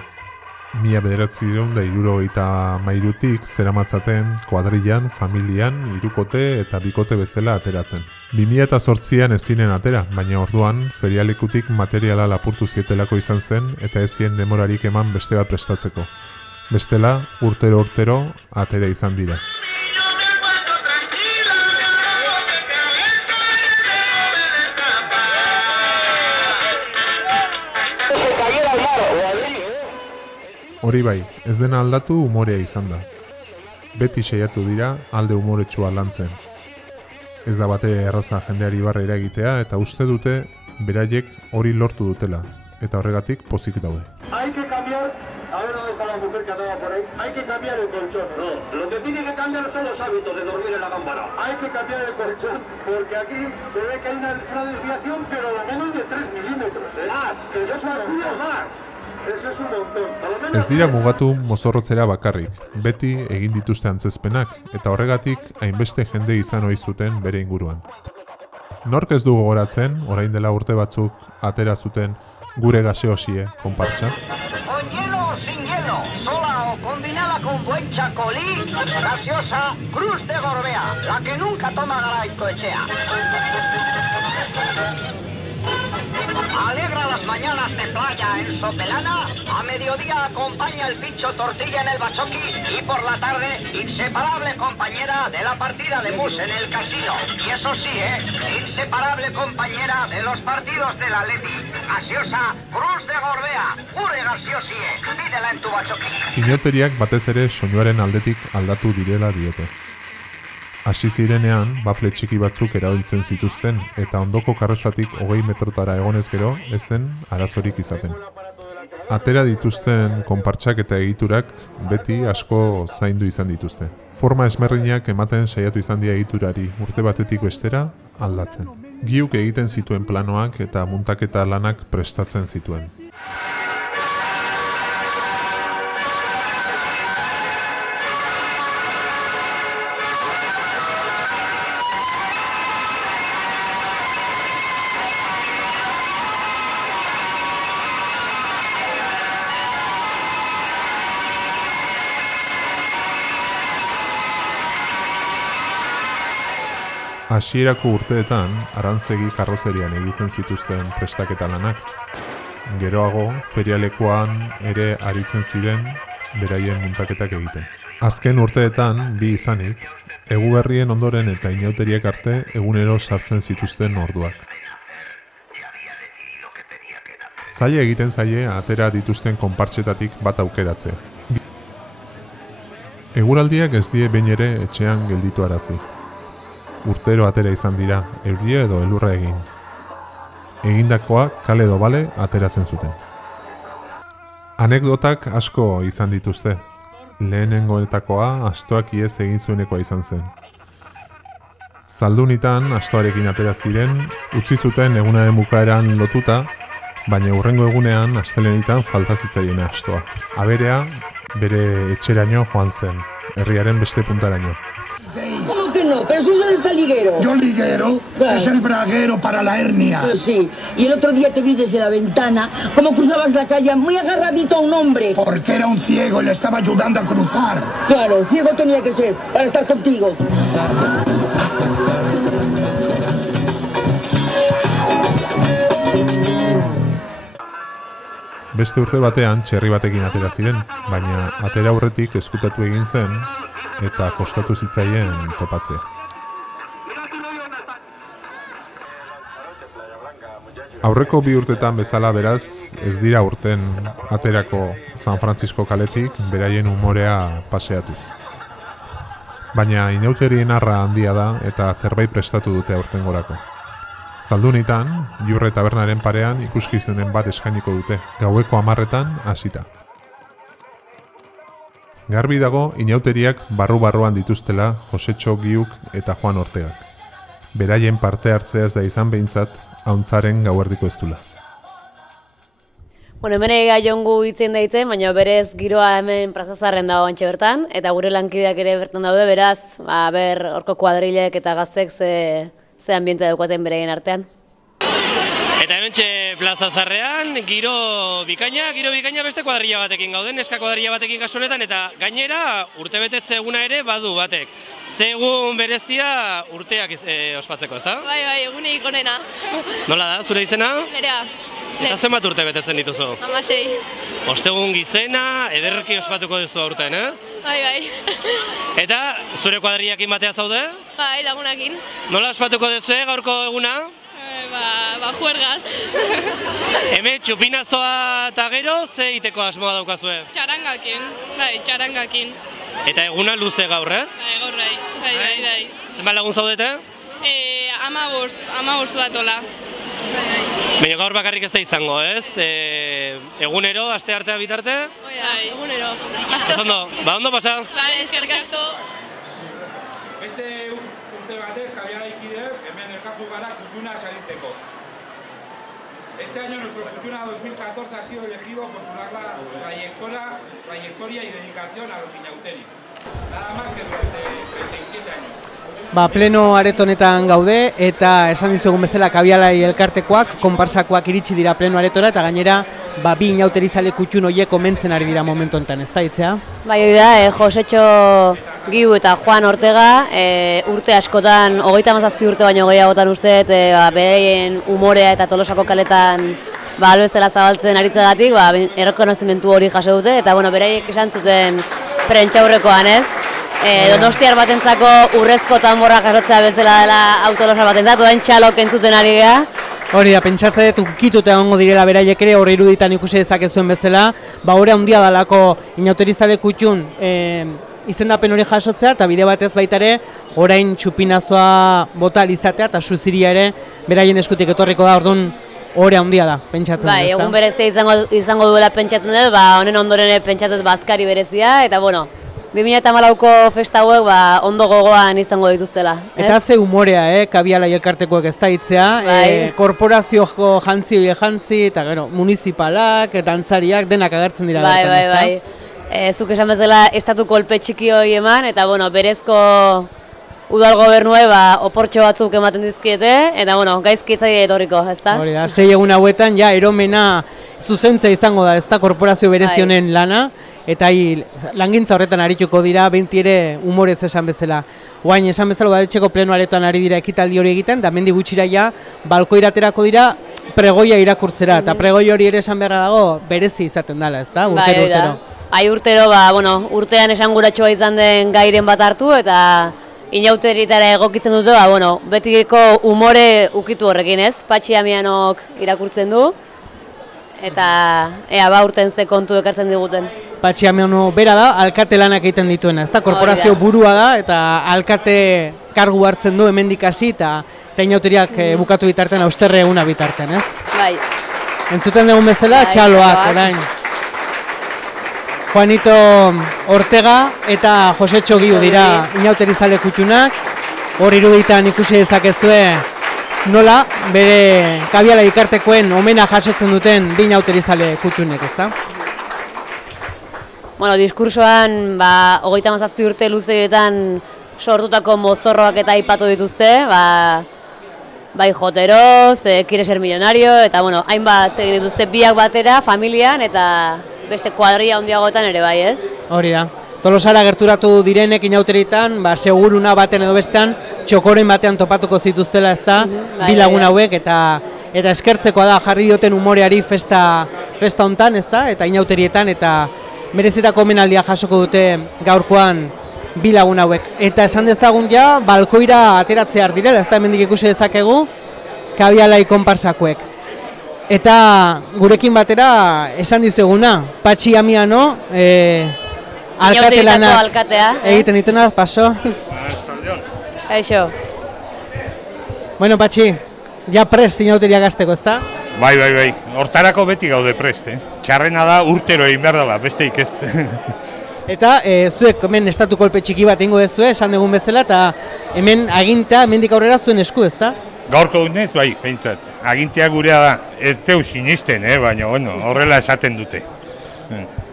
1973tik zeramatzaten kuadrillan, familian, hirukote eta bikote bezala ateratzen. 2008an ez ziren atera, baina orduan ferialekutik materiala lapurtu zietelako izan zen eta ez zien demorarik eman beste bat prestatzeko. Bestela, urtero atera izan dira. Hori bai, ez dena aldatu umorea izan da. Beti saiatu dira alde umoretsua lantzen. Ez da bate erraza jendeari barra eragitea eta uste dute beraiek hori lortu dutela, eta horregatik pozik daude. Hay que cambiar, a ver dónde está la mujer que andaba por ahí, hay que cambiar el colchón. No, lo que tiene que cambiar son los hábitos de dormir en la cámara. Hay que cambiar el colchón, porque aquí se ve que hay una desviación, pero lo menos de 3 milímetros. Más, eso es más. Eso es un montón. Ez dira mugatu mozorrotzera bakarrik, beti egin dituzte antzezpenak, eta horregatik hainbeste jende izan ohi zuten bere inguruan. Nork ez du gogoratzen, orain dela urte batzuk atera zuten Gure gaseosie konpartsa? Con hielo o sin hielo, sola o combinada con buen chacolí, gaseosa Cruz de Gorbea, la que nunca toma Garaizcoechea. Alegra las mañanas de playa en Sopelana, a mediodía acompaña el pincho tortilla en el bachoqui y por la tarde inseparable compañera de la partida de mus en el casino. Y eso sí, inseparable compañera de los partidos del Atleti. Gaseosa Cruz de Gorbea, Gure gaseosie, pídela en tu bachoqui. Inauteriak batez ere soinuaren aldetik aldatu direla diote. Hasi zirenean, bafle txiki batzuk erabiltzen zituzten eta ondoko karrezatik 20 metrotara egonez gero ez zen arazorik izaten. Atera dituzten konpartsak eta egiturak beti asko zaindu izan dituzte. Forma ezberdinak ematen saiatu izan dira egiturari urte batetik bestera aldatzen. Giuk egiten zituen planoak eta muntaketa lanak prestatzen zituen. Hasierako urteetan, arantzegi karrozerian egiten zituzten prestaketa lanak. Geroago, ferialekoan ere aritzen ziren beraien muntaketak egiten. Azken urteetan, bi izanik, Eguberrien ondoren eta inauteriak arte egunero sartzen zituzten orduak. Zaila egiten zaie atera dituzten konpartsetatik bat aukeratzea. Eguraldiak ez die behin ere etxean gelditu arazi. Urtero atera izan dira, euria edo elurra egin. Egindakoa kale edo bale ateratzen zuten. Anekdotak asko izan dituzte. Lehenengoetakoa astoak iez egin zuenekoa izan zen. Zaldunitan astoarekin atera ziren, utzi zuten egunaren bukaeran lotuta, baina hurrengo egunean astelenitan falta zitzaiena astoa. Aberea bere etxeraino joan zen, herriaren beste puntaraino. ¿Cómo que no? Pero si usted está liguero. ¿Yo liguero? Claro. Es el braguero para la hernia. Pues sí, y el otro día te vi desde la ventana cómo cruzabas la calle muy agarradito a un hombre. Porque era un ciego y le estaba ayudando a cruzar. Claro, ciego tenía que ser, para estar contigo. Beste urte batean txerri batekin atera ziren, baina atera aurretik ezkutatu egin zen eta kostatu zitzaien topatzea. Aurreko 2 urtetan bezala beraz ez dira urten aterako San Francisco kaletik beraien umorea paseatuz. Baina inauterien arra handia da eta zerbait prestatu dute aurtengorako. Zaldunitan, Jurre tabernaren parean ikuskizunen bat eskainiko dute, gaueko 10etan hasita. Garbi dago inauteriak barru-barruan dituztela Josetxo Giuk eta Juan Ortegak. Beraien parte hartzea ez da izan behintzat, hauntzaren gauerdiko ez dula. Bueno, hemen ega jongu hitzen daitzen, baina berez giroa hemen plazazarren dago antxe bertan, eta gure lankideak ere bertan daude, beraz, ber, horko kuadrilek eta gaztek ze ambiente daukaten bereien artean. Eta hementxe plazazarrean, giro bikaina beste kuadrilla batekin gauden, neska kuadrilla batekin kasu honetan, eta gainera urtebetetze eguna ere badu batek. Ze egun berezia urteak ospatzeko, ezta? Bai, eguneik onena. Nola da, zure izena? Nerea. Eta zenbat urte betetzen dituzu? 16. Ostegun gizena, ederki ospatuko duzu aurten, ez? Bai. Eta zure kuadrillakin batea zaude? Bai, lagunakin. Nola ospatuko duzu gaurko eguna? Juergaz. Hemen txupinazoa eta gero, ze iteko asmoa daukazue? Txarangakin, txarangakin. Eta eguna luze gaur, ez? Gaur, bai. Zenbat lagun zaudete? 15 bat ola. Baina gaur bakarrik ez da izango, ez? Egunero, aste artea bitarte? Bai, egunero. Ondo pasa? Bai, eskerrik asko. Beste urte batez, Javier Aikideak, hemen elkartu gara kutxuna saritzeko. Este año nuestro Kutxuna 2014 ha sido elegido por su larga trayectoria y dedicación a los Inauteri. Nada más que durante 37 años. Pleno aretonetan gaude eta esan dizuegun bezala Kabialai elkartekoak, konparsakoak iritsi dira pleno aretora eta gainera bi inauterizale kutxun horiek omentzen ari dira momentu honetan, ez da hitzea? Bai, hori da, Josetxo Giu eta Juan Ortega urte askotan, 37 urte baino gehiagotan uste, beraien umorea eta Tolosako kaletan albezela zabaltzen aritzagatik, errekonozimentu hori jaso dute, eta beraiek esan zuten prentxaurrekoan, ez? Donostiar batentzako urrezko tanborra jasotzea bezala dela autolosa batentzat, oain txalok entzuten ari geha. Hori da, pentsatzen dut ukituta egongo direla beraiek ere, horre iruditan ikusi dezakezuen bezala, hori handia dalako inauterizale kutxun izendapen hori jasotzea, eta bide batez baita ere, orain txupinazoa bota izatea, eta suziria ere beraien eskutik etorriko da, orduan hori handia da, pentsatzen dut. Bai, egun berezia izango duela pentsatzen dut, honen ondoren pentsatzen bazkari berezia, eta 2014ko festa hauek ondo gogoan izango dituztela. Eta ze umorea, Kabialai elkartekoek ez da hitzea, korporazioko jantzi, eta municipalak, dantzariak, denak agertzen dira bertan, ez da? Bai. Zuk esan bezala estatu kolpe txiki hori eman, eta berezko udal gobernue oportxo batzuk ematen dizkiete, eta gaizkitzai etorriko, ez da? Hori da, 6 egun hauetan, eromena zuzentzea izango da, ez da, korporazio berezionen lana, eta langintza horretan arituko dira, benti ere humorez esan bezala. Oain esan bezala udaletxeko pleno aretoan ari dira ekitaldi hori egiten, da mendi gutxira balkoiraterako dira pregoia irakurtzera, eta pregoi hori ere esan beharra dago berezi izaten dela, ez da, urtero. Urtero, urtean esanguratxoa izan den gairen bat hartu, eta inauteritara egokitzen dute, betiko umore ukitu horrekin, ez? Patxi Amianok irakurtzen du, eta urten ze kontu ekartzen diguten. Patxi Amiano bera da, alkate lanak egiten dituena, ez da, korporazio burua da, eta alkate kargu hartzen du hemendik hasi, eta inauteriak bukatu bitarten, austerre eguna bitarten, ez? Bai. Entzuten dugun bezala, txaloak, orain. Juanito Ortega eta Josetxo Giu dira inauterizale kutxunak. Hor iruditan ikusi dezakezue nola bere Kabiala ikartekoen omena jasotzen duten bi inauterizale kutxunek, ezta? Bueno, diskursoan, 37 urte luzeetan sortutako mozorroak eta aipatu dituzte, bai joteroz, quiere ser millonario, eta bueno, hainbat egin dituzte biak batera, familian, eta beste kuadrilla handiagoetan ere bai, ez? Hori da. Tolosara gerturatu direnek inauteritan, seguruna baten edo bestean, txokoren batean topatuko zituztela, ezta, bi lagun hauek, eta eskertzekoa da jarri dioten umoreari festa hontan, ezta, eta inauterietan, eta merezetako omenaldia jasoko dute gaurkoan bi lagun hauek. Eta esan dezagun ja, balkoira ateratzear direla, ezta hemendik ikusi dezakegu, Kabialai konparsakoek. Eta gurekin batera esan dizuguna, Patxi Amiano, alkatea, egiten dituna, paso. Aixo. Bueno, Patxi, ja prest inauteria gazteko, ezta? Bai. Hortarako beti gaude prest, Txarrena da urtero egin behar dela, besteik ez. Eta zuek hemen estatu kolpe txiki bat egingo dezue, esan dugun bezala, eta hemen agintea, hemendik aurrera zuen esku, ezta? Gaurko dunez, bai, behintzat. Agintea gurea da, ez teu sinisten, baina horrela esaten dute.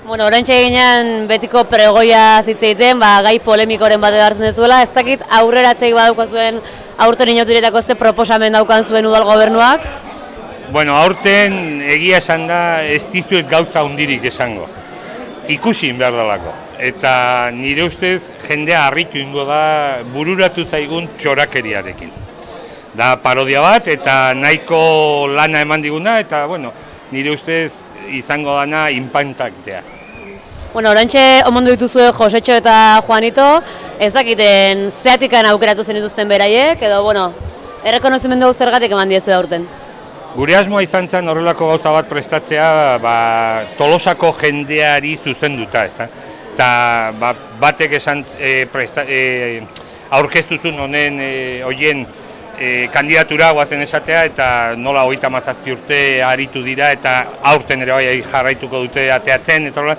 Bueno, oraintxe eginean betiko pregoia zitzeiten, gai polemikoren bat edartzen dezuela, ez dakit aurreratzeik badauko zuen aurten inauturietako ze proposamen daukan zuen udal gobernuak? Bueno, aurten egia esan da ez dizuet gauza hundirik esango. Ikusin behar dalako. Eta nire ustez jendea harritu ingo da bururatu zaigun txorakeriarekin. Da parodia bat eta nahiko lana eman diguna eta nire ustez izango dana inpantaktea. Bueno, oraintxe omondu dituzue Josetxo eta Juanito, ez dakiten zeatikan aukeratu zen dituzten beraiek, edo, errekonozimendu zergatik eman diezu aurten. Gure asmoa izan zen horrelako gauza bat prestatzea Tolosako jendeari zuzenduta, ezta? Eta batek esan aurkeztuzun hoien kandidatura guazen esatea eta nola 37 urte aritu dira eta aurten ere bai jarraituko dute ateatzen, eta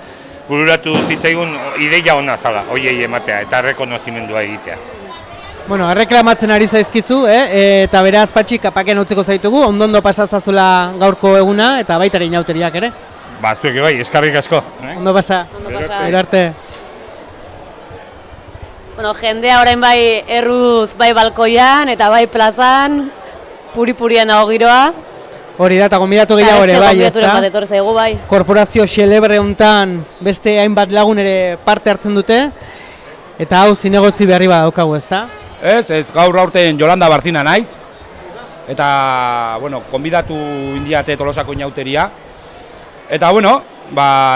bururatu zitzaigun ideia hona zala, hoiei ematea eta rekonozimendua egitea. Bueno, erreklamatzen ari zaizkizu, eta beraz Patxi kapakean utziko zaitugu, ondo pasazazula gaurko eguna eta baita ere inauteriak ere. Zuek bai, eskarrik asko. Ondo pasa. Gero arte. Bueno, jendea orain bai erruz bai balkoian eta bai plazan, puri-purian dago giroa. Hori da, eta gonbidatu gehiago ere bai, ezta? Korporazio xelebre hontan beste hainbat lagun ere parte hartzen dute, eta hau zinegotzi berri bat daukagu, ezta? Ez gaur aurten Jolanda Barzina naiz, eta, konbidatu indiate Tolosako inauteria, eta,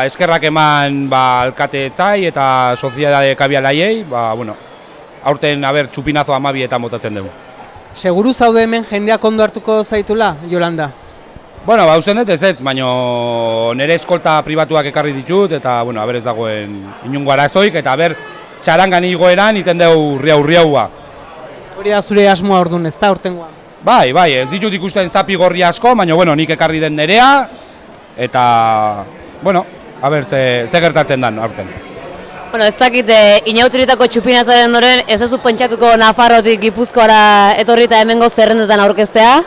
eskerrak eman alkateetzai eta soziedade Kabialaiei, aurten txupinazo 12 eta motatzen dugu. Seguru zaude hemen jendeak ondo hartuko zaitula, Jolanda? Usten dut ez, baina nire eskolta pribatuak ekarri ditut, eta, ez dagoen inungo arazoik, eta txarangan igoeran iten dugu riau-riaua. Hori da zure asmoa orduan, ez da urtengoa? Bai, ez ditut ikusten zapi gorri asko, baina nik ekarri den nerea, eta, ze gertatzen dan aurten. Ez dakit, inauturietako txupinazaren ondoren ez ez du pentsatuko Nafarrotik Gipuzkoara etorri eta hemengo zerrendetan aurkeztea?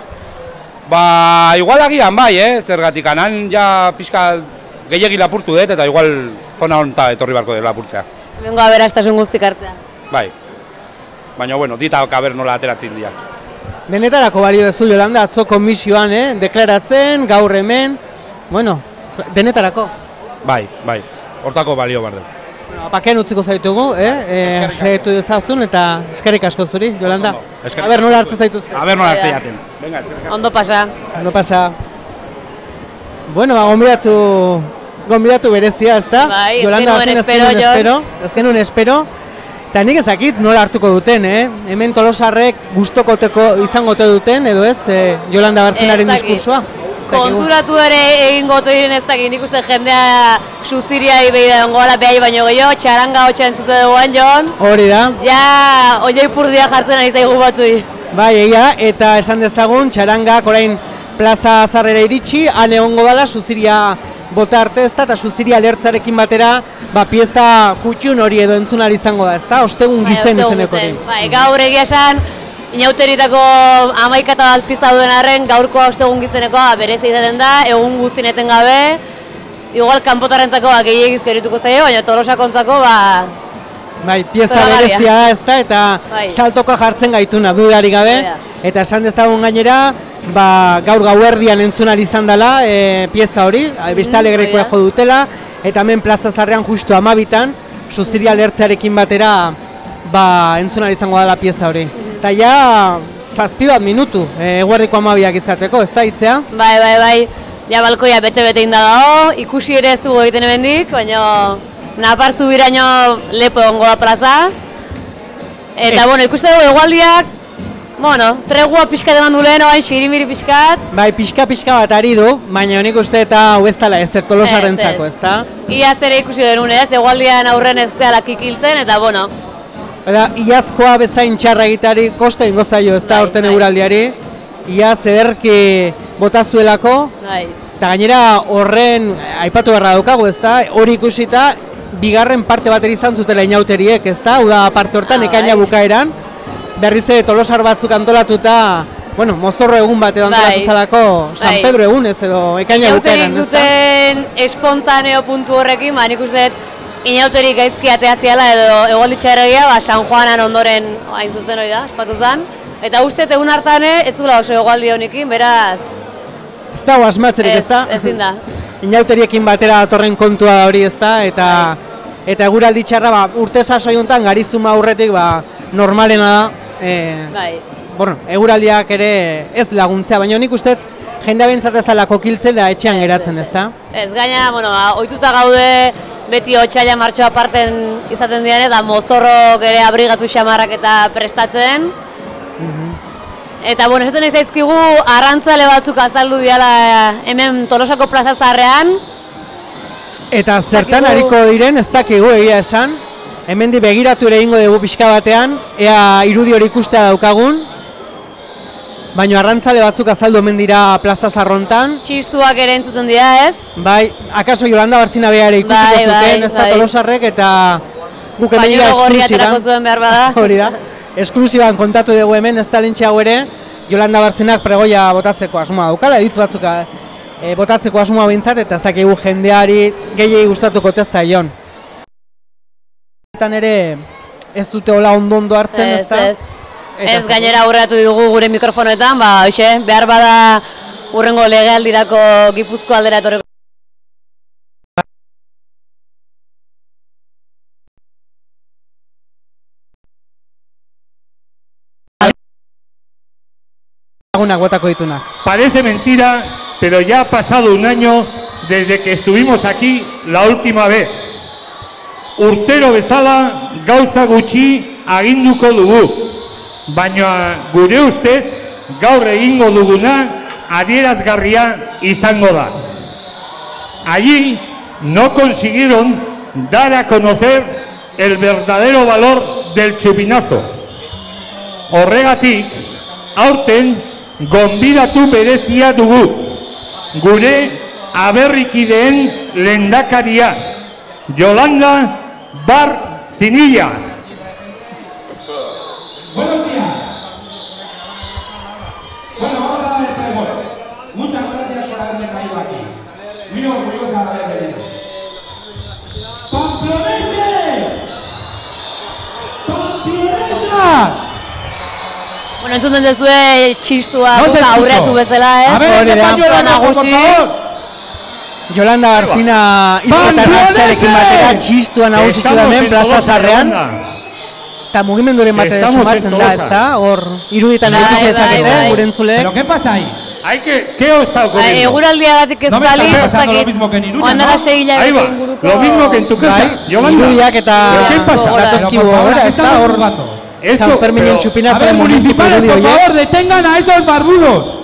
Igual agian bai, zergatik anan ja pixka gehiagi lapurtu dut eta igual zona honta etorri barko dela lapurtzea. Lehenko aberastasun guztik hartzea. Bai, baina ditak nola ateratzen dira. Denetarako balio dezu, Jolanda, atzo komisioan, deklaratzen, gaur hemen, denetarako. Bai, hortako balio behar dugu. Apakean utziko zaitugu, segitu dezazun eta eskerrik asko zuri, Jolanda. Nola hartzen zaituzte. Nola hartzen jaten. Ondo pasa. Ondo pasa. Gonbidatu berezia, ezta? Bai, ez genuen espero. Eta nik ezakit nola hartuko duten, hemen Tolosarrek gustokoteko izango duten, edo ez, Jolanda Barzinaren diskursoa. Konturatu ere egingo diren ez dakit, nik uste jendea suziriai behira ongoala behai baino gehiago, txaranga hotxean entzute duguan, Jon. Hori da. Ja, oioi purdia jartzen ari zaigu batzui. Bai, egia, eta esan dezagun, txarangak orain plaza zarrera iritsi, han egongo dela suziria bota arte ezta, eta Suziria Lertzarekin batera, pieza kutxun hori edo entzunal izango da, ezta? Ostegun gizen izeneko hori. Bai, gaur egia esan, inauteritako 11 bat pista duen arren, gaurkoa ostegun gizenekoa berezi izaten da, egun guztineten gabe, igual kanpotarrentzako gehiagizko erituko zaio, baina Tolosakontzako Bai, pieza berezia ezta, eta saltoka jartzen gaituna, dudarik gabe, eta esan dezagun gainera, gaur gauerdian entzunal izan dela pieza hori, Bista Alegrekoa jo dutela, eta hemen Plaza Zarrean justu 12an, Suziria Lertzarekin batera entzunal izango dela pieza hori. Eta ja, 7 minutu, eguerdiko 12ak izateko, ez da hitzea? Bai, ja balkoia bete-bete inda dago, ikusi ere ez dugu egiten emendik, baina Napar zubiraino lepo ongo da plaza. Eta, ikuste dugu egualdiak, tregua pixkat eman du lehen, oain xirimiri pixkat. Bai, pixka bat ari du, baina nik uste eta ez dela ez Tolosarrentzako, ez da? Iaz ere ikusi denun ez, egualdian aurren ez dela kikiltzen, eta iazkoa bezain txarra egitari kosta ingo zaio, ez da, aurten eguraldiari. Iaz ederki botazuelako, eta gainera horren aipatu beharra daukagu, ez da, hori ikusita, bigarren parte bateri izan zutela inauteriek, ez da, uda parte hortan ekaina bukaeran, berriz ere Tolosar batzuk antolatuta, mozorro egun bat edo antolatu zalako, San Pedro egunez edo ekaina bukaeran, ez da? Inauterik duten espontaneo puntu horrekin, nik uste inauterik gaizki atea ziala edo egolditxaregia, San Juanan ondoren hain zuzen hori da, espatu zen, eta uste egun hartan ez zula oso egualdi honikin, beraz... Ez dago asmatzerik, ez da? Ezin da. Inauteriekin batera datorren kontua hori, ez da, eta eguraldi txarra urte sasoi honetan garizuma aurretik normalena da. Eguraldiak ere ez laguntzea, baina nik uste jendea bentsat ez dela kokiltzen da etxean geratzen, ez da? Ez gaina, ohituta gaude beti otsaila martxoa parten izaten dian eta mozorrok ere abrigatu xamarrak eta prestatzen. Eta, esaten nahi zaizkigu, arrantzale batzuk azaldu diala hemen Tolosako Plaza Zarrean. Eta zertan hariko diren, ez dakigu egia esan. Hemendi begiratu ere egingo dugu pixka batean, ea irudi hori ikustea daukagun. Baina arrantzale batzuk azaldu hemen dira Plaza Zarrontan. Txistuak ere entzuten dira, ez? Bai, akaso Yolanda Barcina Beare ikusiko zuten, ez da Tolosarrek, eta guk hemen dira esklusiban. Hori da. Esklusiban kontatu dugu hemen, ez da lentxe hau ere, Yolanda Bartzinak pregoia botatzeko asmoa daukala, hitz batzuk botatzeko asmoa bintzat, eta ez dakigu jendeari gehiagi gustatuko zaion. Eta ere ez dute hola ondo hartzen, ez da? Ez gainera aurreatu dugu gure mikrofonoetan, behar bada urrengo legealdirako Gipuzko aldera etorreko. Parece mentira, pero ya ha pasado un año desde que estuvimos aquí la última vez. Urtero bezala gauza gutxi aginduko dugu, baina gure ustez gaur egingo duguna adierazgarria izango da. Allí no consiguieron dar a conocer el verdadero valor del chupinazo. Horregatik, aurten gonbidatu berezia dugu, gure aberrikideen lehendakaria, Yolanda Barcinilla. Buenos días. Vamos a dar el pregón. Muchas gracias por haberme traído aquí. Muy orgullosa de haber venido. ¡Pamploneses! ¡Pamplonesas! Entzuten dezue txistua aurreatu bezala, ez? A ver, ese pañuelo, por favor. Yolanda Barcina izan gaztearekin batera txistua nagusitu hemen Plaza Zarrean. Eta mugimenduren bat sumatzen da, ez da? Hor, iruditan ikusi ezakete, gure entzuleek. ¿Pero qué pasa ahí? ¿Qué os está ocurriendo? Eguraldiagatik ez bali, ¿No me está pasando lo mismo que en Iruña, no? Ahí va, lo mismo que en tu casa, Yolanda. ¿Pero qué pasa? ¿Qué estamos jugando? San Fermín chupinazo. A ver, municipales, por favor, detengan a esos barbudos.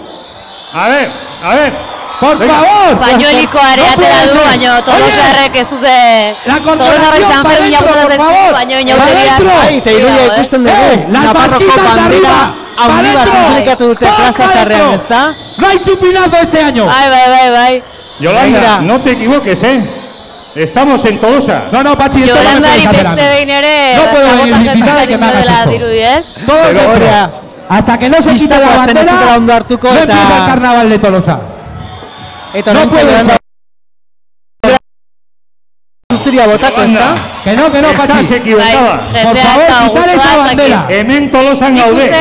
A ver. Por favor. Pañueliko areatera du, baina Tolosarrek ez dute... Tolosarrek San Fermina botatzen zu, baina inauteriak... Eta irudia ikusten dugu, Naparroko bandera handi bat zintzilikatu dute Plaza Zarrean, ez da? No hay chupinazo este año. Bai. Yolanda, no te equivoques, Estamos en Tolosa. No, Patxi, esto no me puedes hacer a mí. No puedo invitar a que me hagas esto. Todo dentro. Hasta que no se quita la bandera, no empieza el carnaval de Tolosa. No puede ser. Que no, Estás Patxi. equivocada. Por favor, quitar esa bandera. Hemen Tolosan gaude.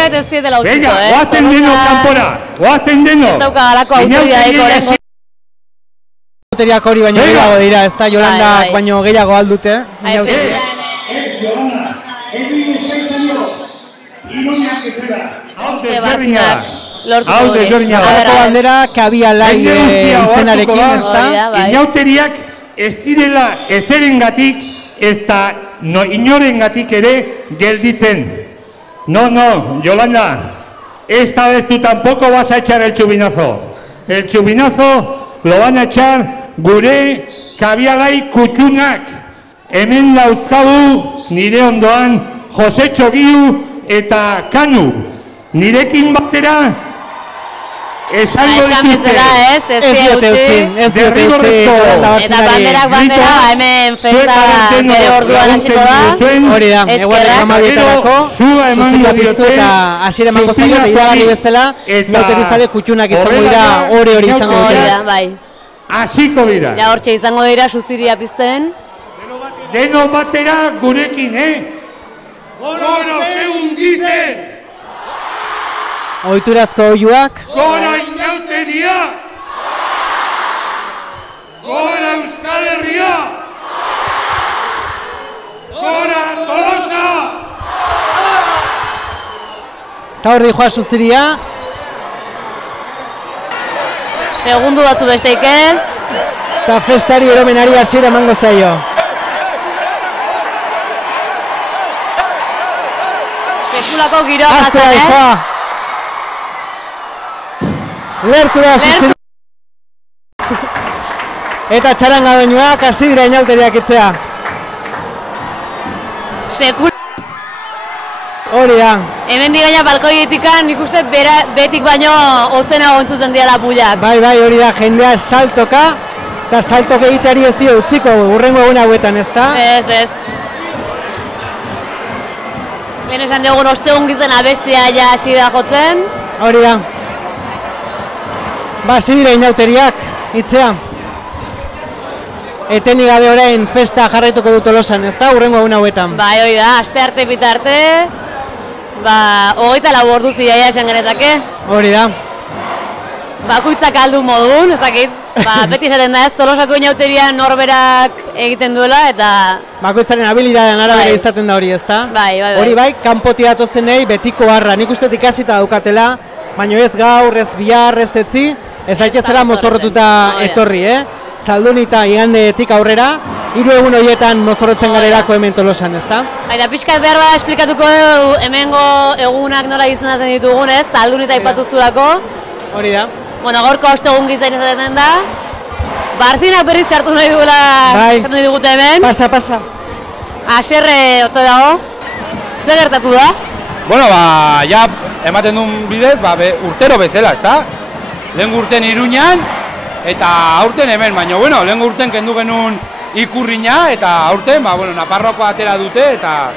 Venga, oazen denok kanpora. Oazen denok. Ez daukagalako autoridadeiko orengo. Autoriak hori baino gehiago dira, ez da Yolandak baino gehiago aldute. Hau desberdina da. Horko bandera kabia lai izenarekin, ez da? Inauteriak ez direla ezerengatik ez da inorengatik ere gelditzen. No, Yolanda, esta vez tú tampoco vas a echar el chubinazo. El chubinazo lo van a echar gure kabialai kutxunak. Hemen dauzkagu nire ondoan Jose Txogiu eta Kanu. Nirekin batera esango dituzte. Ez diote utzi. Eta banderak bandera, hemen festa bere orduan hasiko da. Hori da, eguerrek amabietarako. Zua emango diote. Hasiera emango zaio eta iragarri bezala. Nauterizale kutxunak izango dira, hori izango dira. Bai. Hasiko dira. Ja hortxe izango dira suziria pizten. Deno batera gurekin, Gora ostegun gizen! Oiturazko oiuak. Gora inauteria! Gora Euskal Herria! Gora Tolosa! Eta horri joa suziria. Segundu batzu besteik ez. Eta festari eromenari hasiera emango zaio. Sekulako giroa gazan, Lertu da suziria. Eta txaranga doinuak hasi dira inauteriak itzea. Sekul. Hori da. Hemen digaina balkoietikan nik uste betik baino ozena gontzuten diala bullak. Bai, hori da, jendea saltoka, eta saltok egiteari ez dio utziko urrengo egun hauetan, ez da? Ez. Lehen esan dugun ostegun gizen abestia ja hasi da jotzen. Hori da. Hasi dira inauteriak, itzea. Etenik gabe orain festa jarraituko du Tolosan, ez da, urrengo egun hauetan. Bai, hori da, aste arte bitarte. 24 orduz iaia esan genezake. Hori da. Bakoitzak aldu modun, ezakit. Beti esaten da ez, Tolosako inauteria norberak egiten duela, eta... Bakoitzaren habilidadean arabera izaten da hori, ez da? Bai. Hori bai, kanpotik datozenei betiko harra. Nik uste ikasita daukatela, baina ez gaur, ez bihar, ez etzi, ez daitezela mozorrotuta etorri, Zaldunita igandetik aurrera, 3 egun horietan mozorrotzen garerako hemen Tolosan, ez da? Baina pixkat behar bada esplikatuko hemengo egunak nola izendatzen ditugun, Zaldunita aipatu zurako. Hori da. Bueno, gaurko ostegun gizain izaten da. Barzinak berriz sartu nahi dugula, sartu nahi dugute hemen. Pasa. Aserre oto dago. Zer gertatu da? Bueno, ja ematen duen bidez, urtero bezala, ez da? Lehen urten Iruñan, eta aurten hemen, baina, bueno, lehen urten kendu genuen Ikurrina, eta aurten, Naparroko atera dute, eta,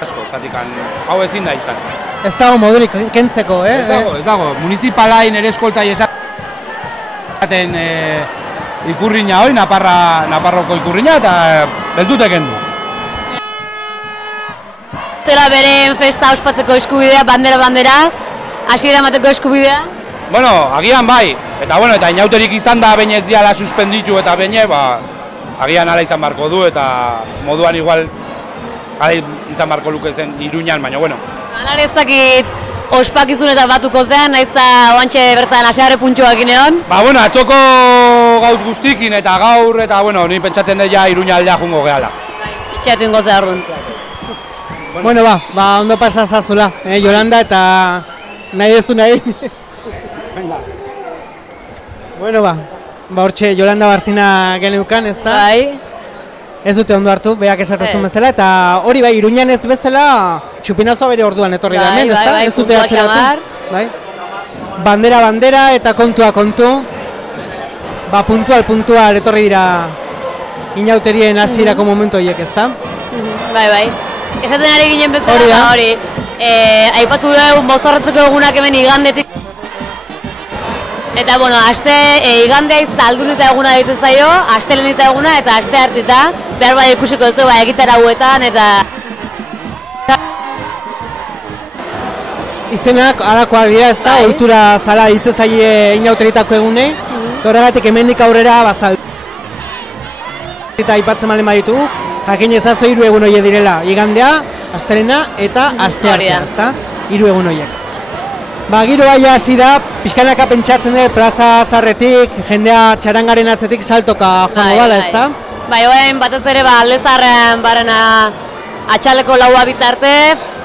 asko, zatikan, hau ezin da izan. Ez dago modurik kentzeko, Ez dago, municipalain ere eskoltai esaten Ikurrina hori, Naparroko Ikurrina, eta ez dute kendu. Zela beren festa ospatzeko eskubidea, bandera, hasiera emateko eskubidea? Bueno, agian bai, eta inauterik izan da baina ez diala suspenditu eta baina, agian ala izan barko du eta moduan igual ala izan barko luke zen Iruñan, baina bueno. Alar ez dakit ospakizunetan batuko zen, nahiz eta oantxe bertan asearre puntxoak ineon? Bueno, atzoko gauz guztikin eta gaur eta ni pentsatzen dut ja Iruña aldea jungo gehala. Itxeatu ingo zehar duen. Bueno, ondo pasa zazula, Yolanda, eta nahi duzu nahi. Bueno, hortxe Yolanda Barzina geneukan, ez da? Bai. Ez dute ondo hartu, beak esatezun bezala, eta hori Iruñan ez bezala txupinazoa bere orduan etorri da hemen, ez da? Ez dute atzeratu. Bai. bandera eta kontua kontu. Ba, puntual etorri dira inauterien hasierako momentu horiek, ezta? Bai. Esaten ari ginen bezala, hori. Aipatu dugu mozorrotzeko egunak hemen igandetik. Eta, bueno, igandea izaldurita eguna ditu zaio, astelenita eguna eta aste hartita. Behar bai ikusiko duzu, egitara huetan eta... Izenak halakoak dira, ezta? Ohitura zala hitze zaie inauteritako egunei. Horregatik hemendik aurrera bazal. Eta aipatzen malen baditu, jakin ezazu 3 egun horiek direla. Igandea, astelena eta asteartea, ezta? 3 egun horiek. Ba, giroa ja hasi da, pixkanaka pentsatzen dut plaza zarretik, jendea txarangaren atzetik saltoka joango dala, ezta? Bai, orain batez ere aldezarrean barena atxaleko 4 bitarte,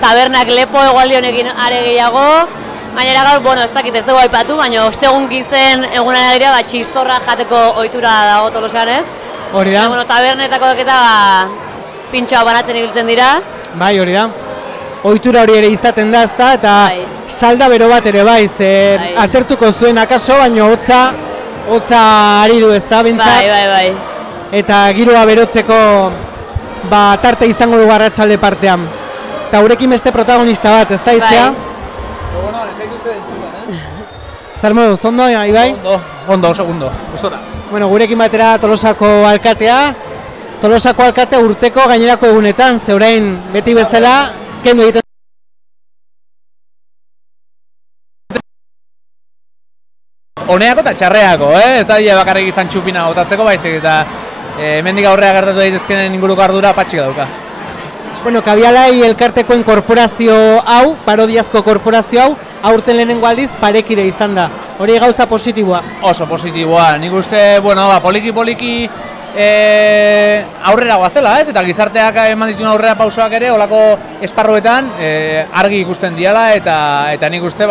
tabernak lepo egualdi honekin are gehiago. Baina gaur, bueno, ez dakit ez dugu aipatu, baina ostegun gizen egunan dira, txistorra jateko ohitura dago Tolosan, ez? Hori da. Bueno, tabernetako eta pintxoa banatzen ibiltzen dira. Bai, hori da. Ohitura hori ere izaten da, ezta, eta salda bero bat ere bai, atertuko zuen akaso, baina hotza ari du, ezta, bintzat. Bai. Eta giroa berotzeko tarte izango du arratsalde partean. Eta gurekin beste protagonista bat, ezta, Itzea? Zer moduz, ondo, Ibai? Ondo, segundo, gustora. Bueno, gurekin batera Tolosako alkatea. Tolosako alkatea urteko gainerako egunetan, zeurain beti bezala, kendu egiten. Honeako eta txarreako, ez da bakarrik izan txupina botatzeko baizik eta hemendik aurrea gertatu daitezkenen inguruko ardura patxik dauka. Bueno, Kabialai elkartekoen korporazio hau, parodiazko korporazio hau, aurten lehenengo aldiz parekide izan da. Hori gauza positiboa? Oso positiboa. Nik uste, bueno, poliki aurrera goazela, ez? Eta gizarteak eman dituen aurrera pausoak ere, olako esparruetan argi ikusten diala eta nik uste,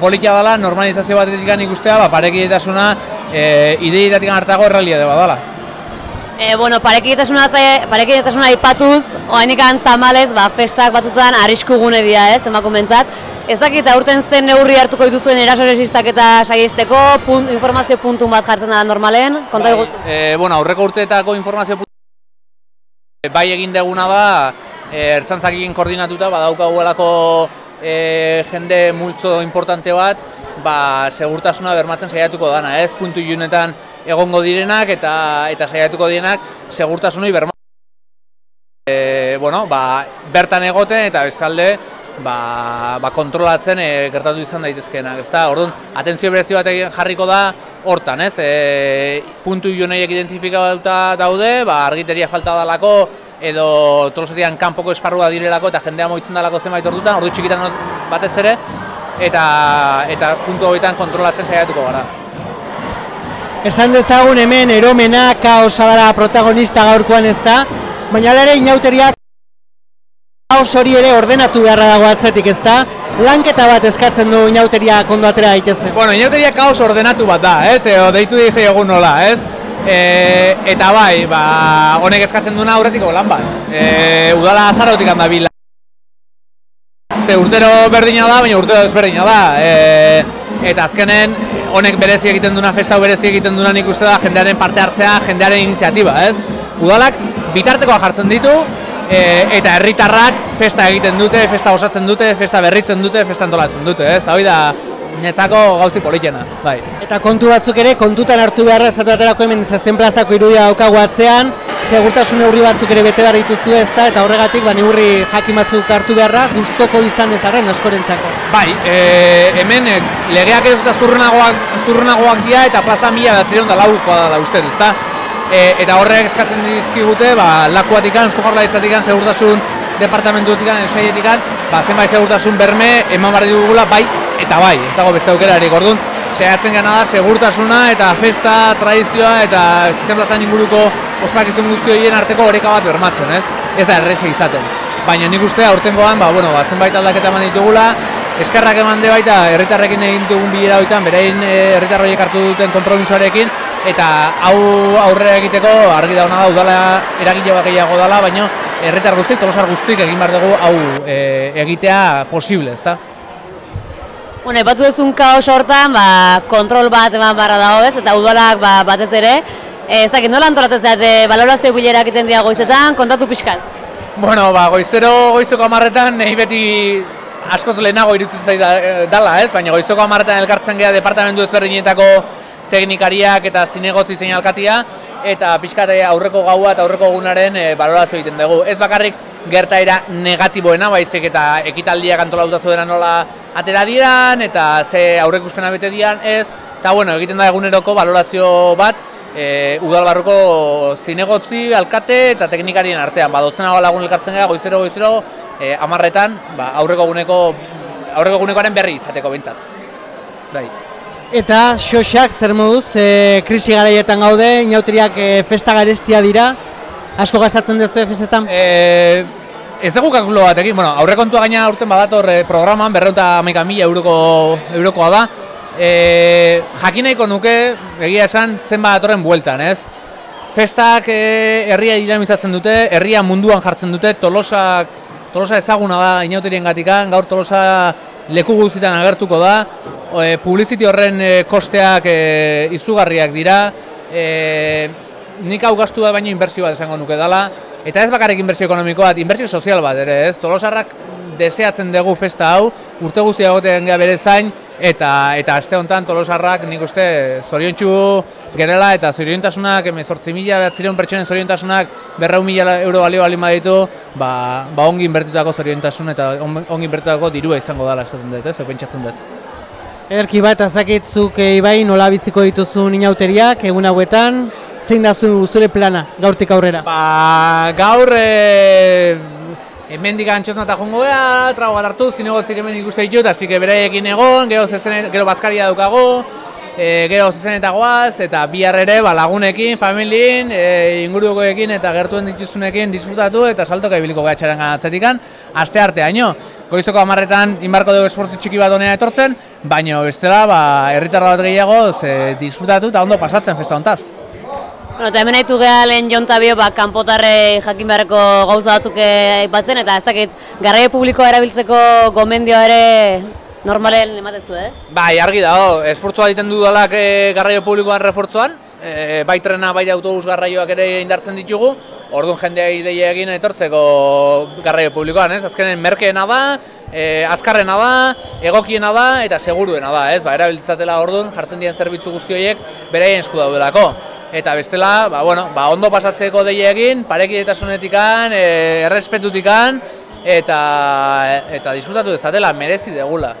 polikia dela, normalizazio batetik nik ustea, parekidetasuna ideietatik hartago errealitate bat dela. Bueno, parekidetasuna aipatuz, oainikan tamalez, festak batzutan arrisku gune dira, ez, emakumentzat. Ez dakit aurten zen neurri hartuko dituzuen erasoresistak eta saiesteko, informazio puntun bat jartzen da normalen, konta dugu? Bueno, aurreko urteetako informazio puntun bai egin deguna da, ertzantzakin koordinatuta, badaukaguelako jende multzo importante bat, segurtasuna bermatzen saiatuko dana, ez, puntu ilunetan egongo direnak eta saiatuko direnak segurtasunoi bermatzen. Bertan egoten eta bestalde kontrolatzen gertatu izan daitezkeenak, ezta? Orduan, atentzio berezi bat jarriko da hortan, ez? Puntu iluneiek identifikatuta daude, argiteria falta dalako edo Tolosatian kanpoko esparrua direlako eta jendea moitzen dalako zenbait ordutan, ordu txikitan batez ere, eta puntu horietan kontrolatzen saiatuko gara. Esan dezagun hemen eromena, kaosa dara protagonista gaurkoan, ezta? Baina ere inauteriak kaos hori ere ordenatu beharra dago atzetik, ezta? Lanketa bat eskatzen du inauteriak ondo atera daitezen. Bueno, inauteriak kaos ordenatu bat da, ez? Deitu dizei egun nola, ez? Eta honek eskatzen duena aurretiko lan bat. Udala azarotik handa bila. Ze urtero berdina da, baina urtero desberdina da. Eta azkenen, honek berezi egiten duna, festa berezi egiten duna nik uste da jendearen parte hartzea, jendearen iniziatiba, ez? Udalak bitartekoa jartzen ditu, eta herritarrak festa egiten dute, festa osatzen dute, festa berritzen dute, festa antolatzen dute, ez? Hau da, netzako gauzi politena, bai. Eta kontu batzuk ere, kontutan hartu beharra esaterako hemen Zazen plazako irudia daukagu atzean, segurtasun neurri batzuk ere bete behar dituzu, ezta, eta horregatik neurri jakin batzuk hartu beharra gustoko izan ezarren askorentzako. Bai, hemen legeak ez da zurrunagoak dira eta plaza 1904 da uste, ezta? Eta horrek eskatzen dizkigute, lakuatikan, Eusko Jaurlaritzatikan, segurtasun departamentuetikan, esaietikan, zenbait segurtasun berme eman barri dugula, bai eta bai, ez dago beste aukerarik. Orduan, saiatzen gana da segurtasuna eta festa, tradizioa eta Zazen plazan inguruko ospakizun guzti horien arteko oreka bat bermatzen, ez? Ez da erresa izaten. Baina nik uste aurtengoan, zenbait aldaketa eman ditugula, eskerrak eman de baita herritarrekin egin ditugun bilera hoitan, berein herritarroiek hartu duten konpromisoarekin, eta hau aurrera egiteko argi dauna da udala eragile bat gehiago dela, baina herritar guztik, Tolosar guztik egin behar dugu hau egitea posible, ezta? Bueno, epatu duzun kaos hortan, kontrol bat eman barra dago ez, eta udalak batez ere. Ezakit, nola antolatzen zeate, balorazio bilera egiten dira goizetan, kontatu pixkat? Bueno, goizeko 10:00 nahi beti askoz lehenago irutzen zait dala, ez? Baina goizeko 10:00 elkartzen gea departamentu ezberdinetako teknikariak eta zinegotzi zein alkatia, eta pixkat aurreko gaua eta aurreko egunaren balorazio egiten dugu. Ez bakarrik gertaera negatiboena, baizik eta ekitaldiak antolatuta zudera nola atera diran, eta ze aurrekuspena bete dian, ez? Eta bueno, egiten da eguneroko balorazio bat, udal barruko zinegotzi, alkate eta teknikarien artean. Dozenago lagun elkartzen gara, goizero, 10:00, aurreko egunekoaren berri izateko behintzat. Eta xoxak, zer moduz, krisi garaietan gaude, inauteriak festa garestia dira, asko gastatzen duzu festetan? Ez dugu kalkulo batekin, aurrekontua gaina aurten badator programan, 211.000 eurokoa da. Jakin nahiko nuke, egia esan, zenbat datorren bueltan, ez? Festak herria dinamizatzen dute, herria munduan jartzen dute, Tolosa ezaguna da inauterien gatikan, gaur Tolosa leku guztietan agertuko da, publiziti horren kosteak izugarriak dira, nik hau gastu da baino inbertsio bat esango nuke dela, eta ez bakarrik inbertsio ekonomiko bat, inbertsio sozial bat ere, ez? Tolosarrak deseatzen dugu festa hau, urte guztia egoten gara bere zain, eta aste honetan Tolosarrak nik uste zoriontsu gerela, eta zoriontasunak, 18.000 pertsonen zoriontasunak 200.000 euro balio balin baditu, ongi inbertutako zoriontasun eta ongi inbertutako dirua izango dela esaten dut, ez? Pentsatzen dut. Ederki bat, azakitzuk Ibai, nola biziko dituzun inauteriak, egun hauetan, zein da zure plana, gaurtik aurrera? Gaur, hemendik antxosna eta jongo gara, trago bat hartu, zinegotzik hemen ikuste ditut, hasi beraiekin egon, gero bazkaria daukago, gero zezenetagoaz, eta bihar ere lagunekin, familien, ingurukoekin eta gertuen dituzunekin disfrutatu eta saltoka ibiliko gara txaranga atzetikan, aste arteaino. Goizoko 10:00 inbarko dugu esportu txiki bat honea etortzen, baina bestela herritarra bat gehiago disfrutatu eta ondo pasatzen festa hontaz. Eta hemen haitu geha lehen jontabio kanpotarre jakin beharreko gauza batzuk aipatzen, eta ez dakit garraio publikoa erabiltzeko gomendioa ere normalen ematezu, Argi dago, esfortzua egiten dudalak garraio publikoan refortzoan, bai trena, bai autobus garraioak ere indartzen ditugu, orduan jendea ideia egin etortzeko garraio publikoan, azkenen merkeena da, azkarrena da, egokiena da eta seguruena da, erabiltzatela orduan jartzen diren zerbitzu guzti horiek beraien esku daudelako. Eta bestela, ondo pasatzeko deia egin, parekidetasунetikan, errespetutikan, eta disfrutatu dezatela, merezi degula.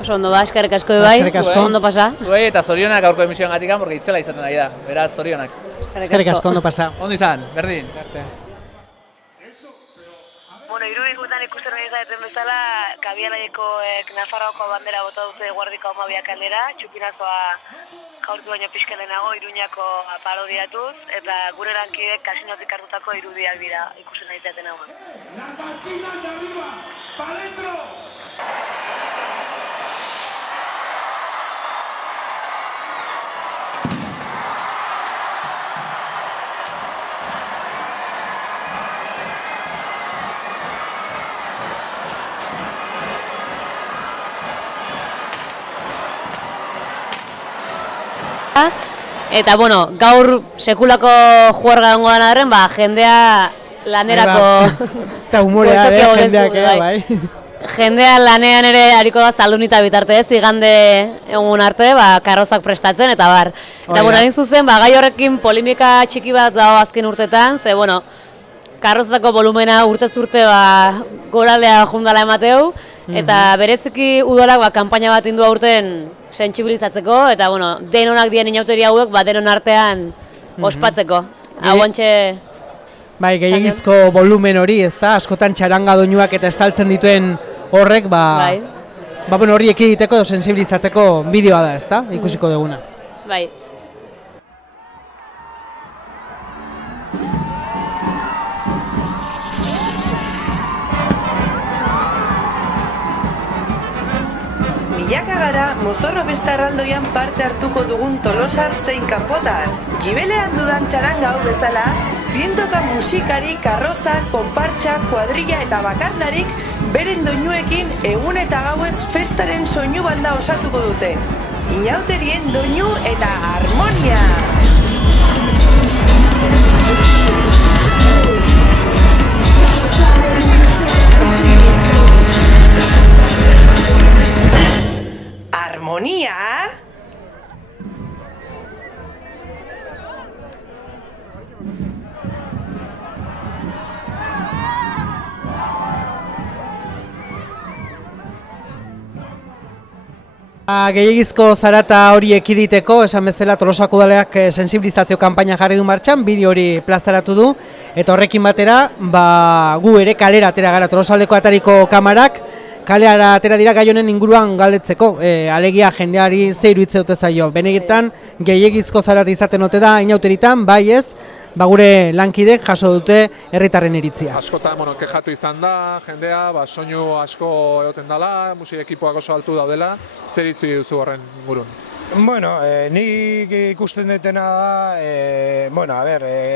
Oso ondo eskerrik asko Ibai, ondo pasa. Zuei eta zorionak gaurko emisioan gatikan, porque itzela izaten ari da, beraz zorionak. Eskerrik asko, ondo pasa. Ondo izan, berdin. Irudikutan ikusten nahi zaten bezala, Kabialaiekoek Nafarroako bandera bota dute Guardiko 12 aldera, txupinazoa jaurtu baino pixkelenago Iruñako parodiatuz, eta gure lankidek kasinotik hartutako irudiak dira ikusten nahi zaten hau. Eta gaur sekulako juerga dongo dena darren, jendea lanerako... Eta humorea jendeak, bai. Jendea lanean ere hariko da zaldunita bitarte igande egun arte, karrozak prestatzen, eta bar. Eta egin zuzen, gai horrekin polimika txiki bat dago azken urtetan, ze, karrozako volumena urtez urte goralea jundala emateu, eta bereziki udalak kanpaina bat indu aurten sentsibilizatzeko, eta denonak dien inauteri hauek denon artean ospatzeko. Hauantxe... Bai, gehiagizko volumen hori, ezta? Askotan txaranga doinuak eta estaltzen dituen horrek, hori ekiditeko edo sensibilizatzeko bideoa da, ezta? Ikusiko duguna. Bai. Milaka gara mozorro besta erraldoian parte hartuko dugun Tolosar zein kanpotar. Gibelean dudan txaranga hau bezala, zientoka musikari, karroza, konpartxa, kuadrilla eta bakarlarik beren doinuekin egun eta gauez festa arrostaren soinu banda osatuko dute. Inauterien doinu eta harmonia! Harmonia? Gehiagizko zarata hori ekiditeko, esan bezala Tolosako udaleak sensibilizazio kanpaina jarri du martxan, bideo hori plazaratu du, eta horrekin batera, gu ere kalera atera gara Tolosaldeko atariko kamarak, kalera atera dira gai honen inguruan galdetzeko, alegia jendeari ze iruditzen dute zaio. Benetan gehiagizko zarata izaten ote da inauteritan, bai ez, gure lankidek jaso dute herritarren iritzia. Askotan kexatu izan da, jendea, soinu asko egoten dela, musik ekipoak oso altu daudela, zer itzu duzu horren ingurun? Bueno, nik ikusten dutena da,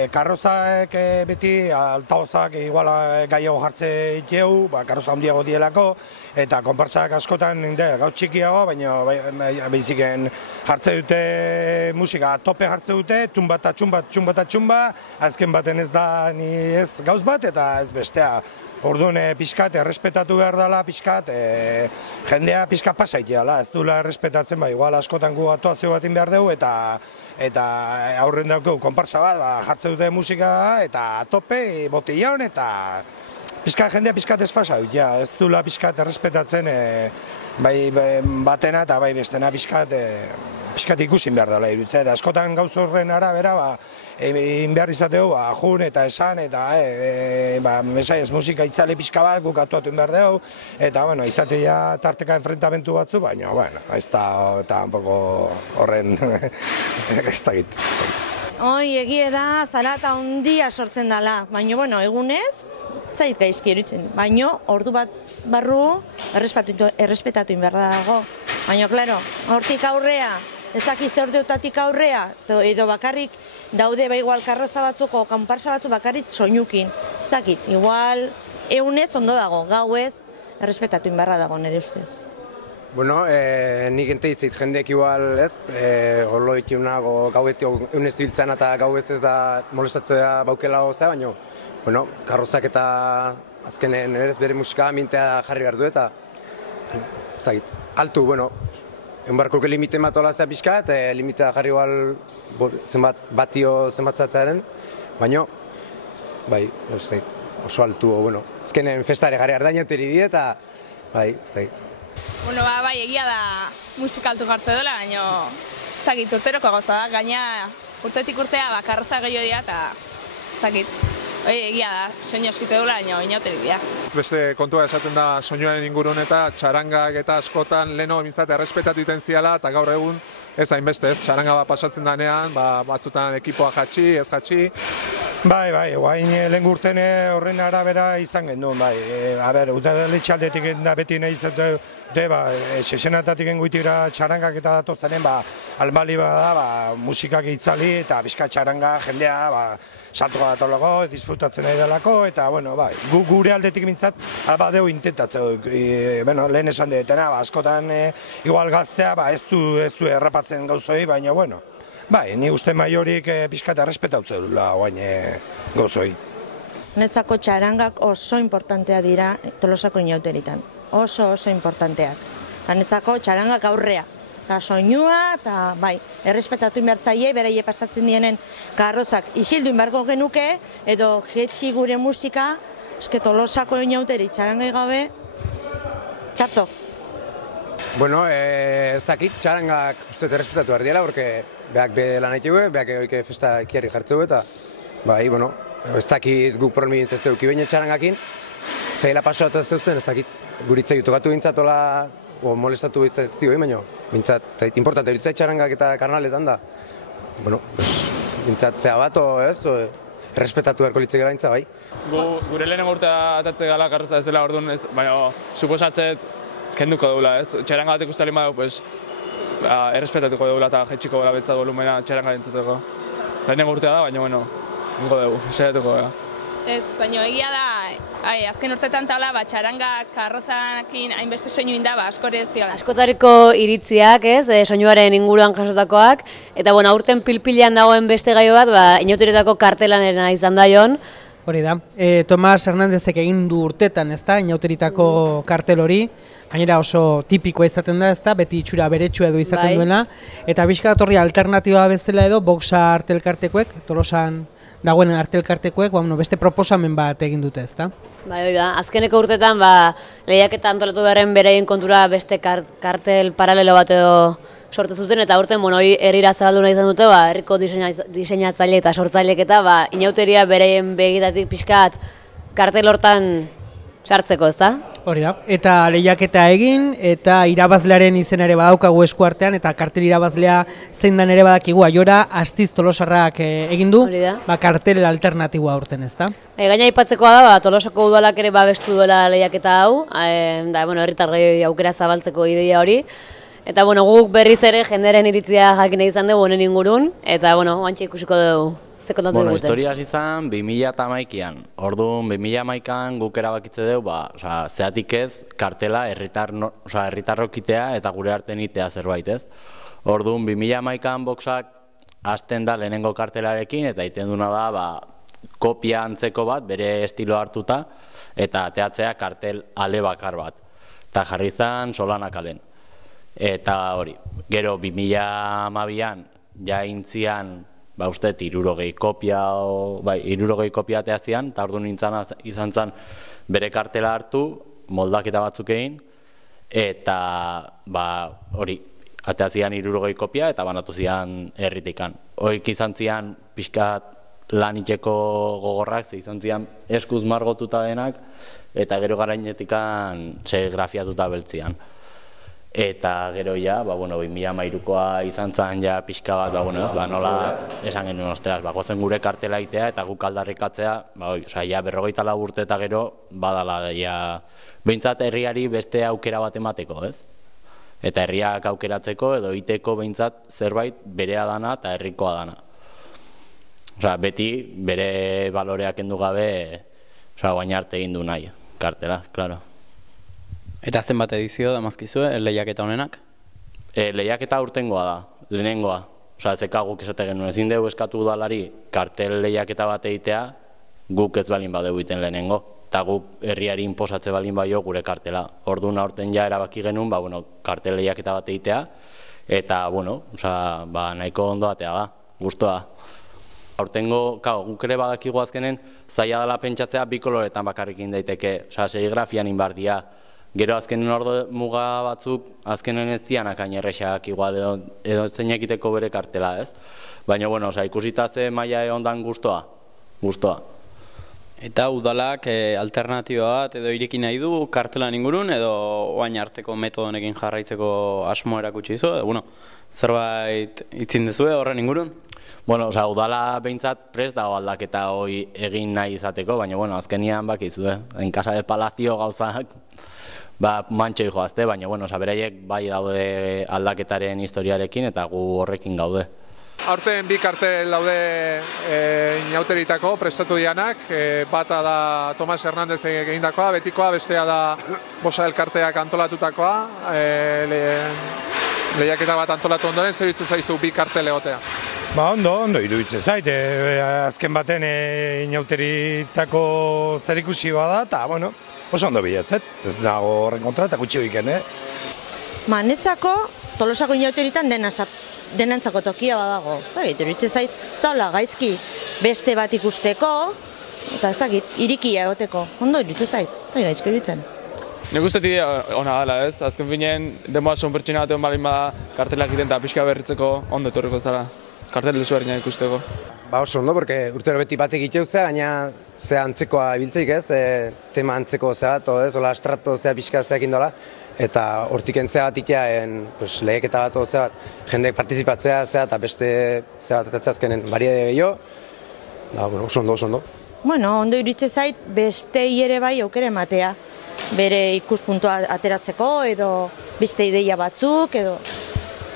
karrozak beti, altaozak igual gaiago jartze diegu, karroza handiago dielako, eta konpartsak askotan gau txikiago, baina behiziken jartze dute musika, tope jartze dute, tunbata, txumba, azken baten ez da ni ez gauz bat, eta ez bestea. Orduan pixkat, errespetatu behar dela pixkat, jendea pixkat pasaitea, ez duela errespetatzen, igual askotan gu atuazio batin behar dugu, eta aurren daukeu konparsa bat, jartze dute musika, eta tope, botillan, eta pixkat jendea pixkat ez fasau, ez duela pixkat errespetatzen bai batena eta bai bestena pixkat ikusin behar dela iruditzen, eta askotan gauz horren arabera, egin behar izateu, jun eta esan, eta mesaiez musika itzale pixka bat, guk atuatu behar dugu, eta izatea tarteka enfrentamentu batzu, baina ez da tampoco horren ez da git. Hoi, egie da, zarata handia sortzen dela, baina egunez, zait gaizki erutzen, baina ordu bat barru errespetatu behar dago, baina, klaro, hortik aurrea, ez dakiz ordeutatik aurrea, edo bakarrik daude igual karroza batzuko, kanparsa batzu bakarrik soinukin. Ez dakit, igual eunez ondo dago, gauez errespetatu inbarra dago nire ustez. Bueno, nik enteitzit jendeek igual ez, gorlo itiunago gaueti eunez biltzen eta gauez ez da molestatzea baukela gozea, baina, bueno, karrozak eta azkenen eres bere musika mintea jarri behar du eta, ez dakit, altu, bueno, enbarko limite bat olazea pixka, eta limitea jarri igual batio zenbatzatzearen, baina, bai, oso altu, bueno, ezkenen festare jarri ardainateri di eta, bai, ez dakit. Bueno, bai, egia da musika altu jartze dela, baina, ez dakit, urteroko gauza da, gaina urtetik urtea karroza gehiago dira, eta, ez dakit. Egia da, soinu askite dula, baina inauteri dira. Beste kontua esaten da soinuaren ingurun eta txarangak eta askotan leheno bintzat errespetatu iten ziala eta gaur egun ez hainbeste, txaranga bat pasatzen danean, batzutan ekipoa jatxi, ez jatxi. Bai, guain lehen urten horren arabera izan genuen, bai. Udaletxaldetik da beti nahi izate, sesenatatik guitira txarangak eta datoztenen, albali bada, musikak itzali eta bizka txaranga jendea, saltoka datolago, disfrutatzen nahi delako, eta, bueno, bai, gure aldetik mintzat, alba deu intentatzeu, lehen esan detena, askotan igual gaztea, ez du errapatzen gauzoi, baina, bueno, bai, ni uste maiorik pixka eta errespetautzen dula guain gauzoi. Netzako txarangak oso importantea dira Tolosako inauteritan, oso importanteak. Eta netzako txarangak aurrea, eta soinua, eta bai, errespetatu inbertzaile, beraie pasatzen dienen karrozak isildu inbarko genuke, edo jetxi gure musika, eske Tolosako inauteri txarangai gabe, txarto. Bueno, ez dakit, txarangak uste errespetatu behar diela, porque behak be lan haitu behak egoike festa ekiari jartzeu eta, bai, bueno, ez dakit guk problemi ez duki baina txarangakin, zaila paso bat ez duzten, ez dakit, guritzei tokatu bintzatola, o molestatu ez dioi, baina, bintzat, zait, importante, guritzei txarangak eta karnaletan da, bueno, bintzat zea bat, ez, errespetatu beharko litzek gara bintza, bai. Gure lehenengo urtea atatze gala karroza ez dela orduan, baina, suposatzet, kenduko dugula, ez? Txaranga bat ikusten badu, pues, errespetatuko dugula eta jetxiko gora betzat volumena txaranga dintzuteko. Lehenengo urtea da, baina, bueno, ningo dugu, saiatuko, Ez, baina egia da, azken urtetan taula, txaranga karrozakin hainbeste soinu inda, askore ez dira. Askotariko iritziak, ez, soinuaren inguruan jasotakoak, eta aurten pilpilean dagoen beste gaio bat, inauterietako kartelanera izan da Jon. Hori da, Tomas Hernandezek egin du urtetan, ez da, inauteritako kartel hori, gainera oso tipikoa izaten da, ez da, beti itxura beretsua edo izaten duena, eta bizkat horri alternatiba bezala edo, boxa artelkartekoek, Tolosan dagoen artelkartekoek, beste proposamen bat egin dute, ez da? Hori da, azkeneko urtetan, lehiaketa antolatu beharren bereien kontura beste kartel paralelo bat edo sortu zuten, eta urten, hori herrira zabaldu nahi izan dute, herriko diseinatzaile eta sortzaileek eta inauteria bereien begitatik pixkat kartel hortan sartzeko, ez da? Hori da, eta lehiaketa egin, eta irabazlearen izen ere badaukagu eskuartean, eta kartel irabazlea zein dan ere badakigu, Aiora Astiz Tolosarrak egin du, kartel alternatiboa urten, ez da? Gaina aipatzekoa da, Tolosako udalak ere babestu duela lehiaketa hau, herritarrei aukera zabaltzeko ideia hori, eta guk berriz ere jenderen iritzia jakin izan dugu honen ingurun, eta oantxe ikusiko dugu. Historia hasi zen 2011an. Orduan 2011an guk erabakitze dugu, zeatik ez kartela herritarrok itea eta gure artean itea zerbait, ez? Orduan 2011an boxak hasten da lehenengo kartelarekin eta egiten duna da kopia antzeko bat, bere estilo hartuta, eta ateatzea kartel ale bakar bat. Eta jarri zen Solanak alen. Eta hori, gero 2012an ja intzian uste, 60 kopia ateazian, eta orduan izan zen bere kartela hartu, moldaketa batzuk egin, eta hori, ateazian 60 kopia, eta banatu zian herritikan. Hoik izan zian pixkat lan itxeko gogorrak, izan zian eskuz margotuta denak, eta gero garainetikan serigrafiatuta beltzian. Eta gero ja, 2013koa izan zen ja pixka bat, nola esan genuen ostras, gozen gure kartela itea eta guk aldarrikatzea, ja 44 urte eta gero badala, ja, behintzat herriari beste aukera bat emateko, ez? Eta herriak aukeratzeko edo iteko behintzat zerbait berea dana eta herrikoa dana. Beti bere baloreak endu gabe, baina arte egin du nahi, kartela, klaro. Eta zenbat edizio da mazkizue, lehiaketa honenak? Lehiaketa urtengoa da, lehenengoa. Zeka guk esate genuen, ezin dugu eskatu udalari kartel lehiaketa bat egitea, guk ez balin badeu iten lehenengo. Eta guk herriari inposatze balin baio gure kartela. Orduan aurten ja erabaki genuen, kartel lehiaketa bat egitea, eta, nahiko ondo atea da, guztua. Aurtengo, guk ere badakigu azkenen, zaila dela pentsatzea bi koloretan bakarrikin daiteke, serigrafian inbardia. Gero azkenen ordo muga batzuk, azkenen ez dianak ainerrexak igual edo zeinekiteko bere kartela, ez? Baina, ikusita ze maila ondan guztua. Eta udalak alternatiba bat edo ireki nahi du kartelan ingurun edo oain arteko metodonekin jarraitzeko asmo erakutsi izu? Zerbait itzin dezue horren ingurun? Udala behintzat prest dago aldaketa hoi egin nahi izateko, baina azkenian bakizu, en casa de palazio gauzak mantxoi joazte, baina beraiek bai daude aldaketaren historiarekin eta gu horrekin gaude. Aurten bi kartel daude inauteritako prestatu dianak, bata da Tomas Hernandez egindakoa, betikoa, bestea da Bosa elkarteak antolatutakoa, lehiaketa bat antolatu ondoren, zer iruditzen zaizu bi kartel egotea? Ondo iruditzen zait, azken baten inauteritako zerikusi bada, eta, oso ondo bilatzet, ez dago horren kontra eta gutxi biken, Netzako, Tolosako inauteritan denantzako tokia badago, ez dakit, iruditzen zait, ez daula gaizki beste bat ikusteko, eta ez dakit, irikia egoteko, ondo iruditzen zait, gaizki iruditzen. Nik uste idea ona dela, ez? Azken finean, demoa son pertsona batean balin bada kartelak egiten eta pixka berritzeko ondo etorriko zara. Kartel desberdina ikusteko. Oso ondo, porque urtero beti bat egiteu zea, baina ze antzekoa ibiltzeik, ez? Tema antzeko zea, ola estrato zea pixka zeakin dola, eta hortik entzea bat itean leheketa bat zea bat, jendeek partizipatzea zea eta beste zea bat eta azkenen bariade gehiago, oso ondo. Ondo iruditzen zait, bestei ere bai aukera ematea, bere ikuspuntua ateratzeko, edo beste ideia batzuk, edo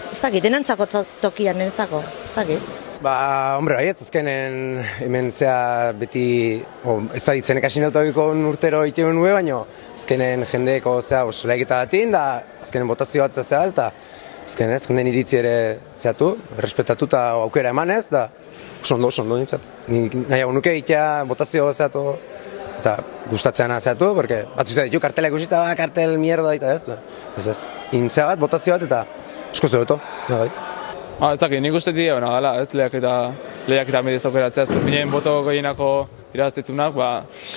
ez dakit, denantzako tokian, ez dakit. Hombre, baiet, azkenen hemen zea beti, ez da ditzen ekasin autobikon urtero iten nuen, baina azkenen jendeeko zea lehiaketa batin, da azkenen botazio bat zea, eta azkenen ez, jenden iritzi ere zeatu, errespetatu eta aukera emanez, da oso ondo nintzat. Nahiago nuke itea botazio zeatu, eta gustatzeana zeatu, porque batzu ditu kartela ikusita, kartel mierda, eta ez, intzea bat, botazio bat, eta esko zebeto, bai. Ez dakit, nik uste dira hona dela, ez lehiaketa mediz aukeratzea, ez finean boto gehienako iraztitunak,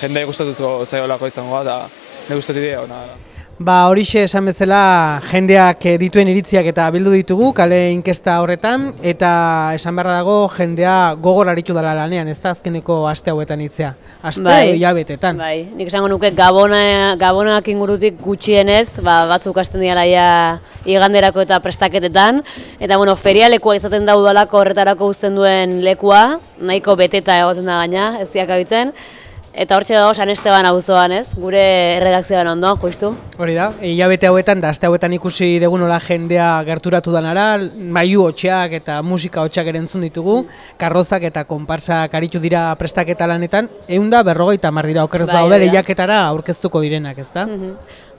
jendea gustatuko zaiolako izango da, nik uste dira hona dela. Horixe esan bezala jendeak dituen iritziak eta bildu ditugu kale inkesta horretan, eta esan beharra dago jendea gogor aritu dela lanean, ez da azkeneko aste hauetan hitzea, aste hilabetetan. Bai, nik esango nuke gabonak ingurutik gutxienez, batzuk hasten dira iganderako eta prestaketetan, eta ferialekua izaten da udalako horretarako uzten duen lekua, nahiko beteta egoten da gaina, ez diakabitzen. Eta hortxe dago San Esteban auzoan, ez? Gure erredakzioan ondoan, justu. Hori da, hilabete hauetan, da aste hauetan ikusi dugu nola jendea gerturatu danara, mailu hotxeak eta musika hotxeak ere entzun ditugu, karrozak eta konparsak aritu dira prestaketa lanetan, 150 dira okerrez daude lehiaketara aurkeztuko direnak, ez da?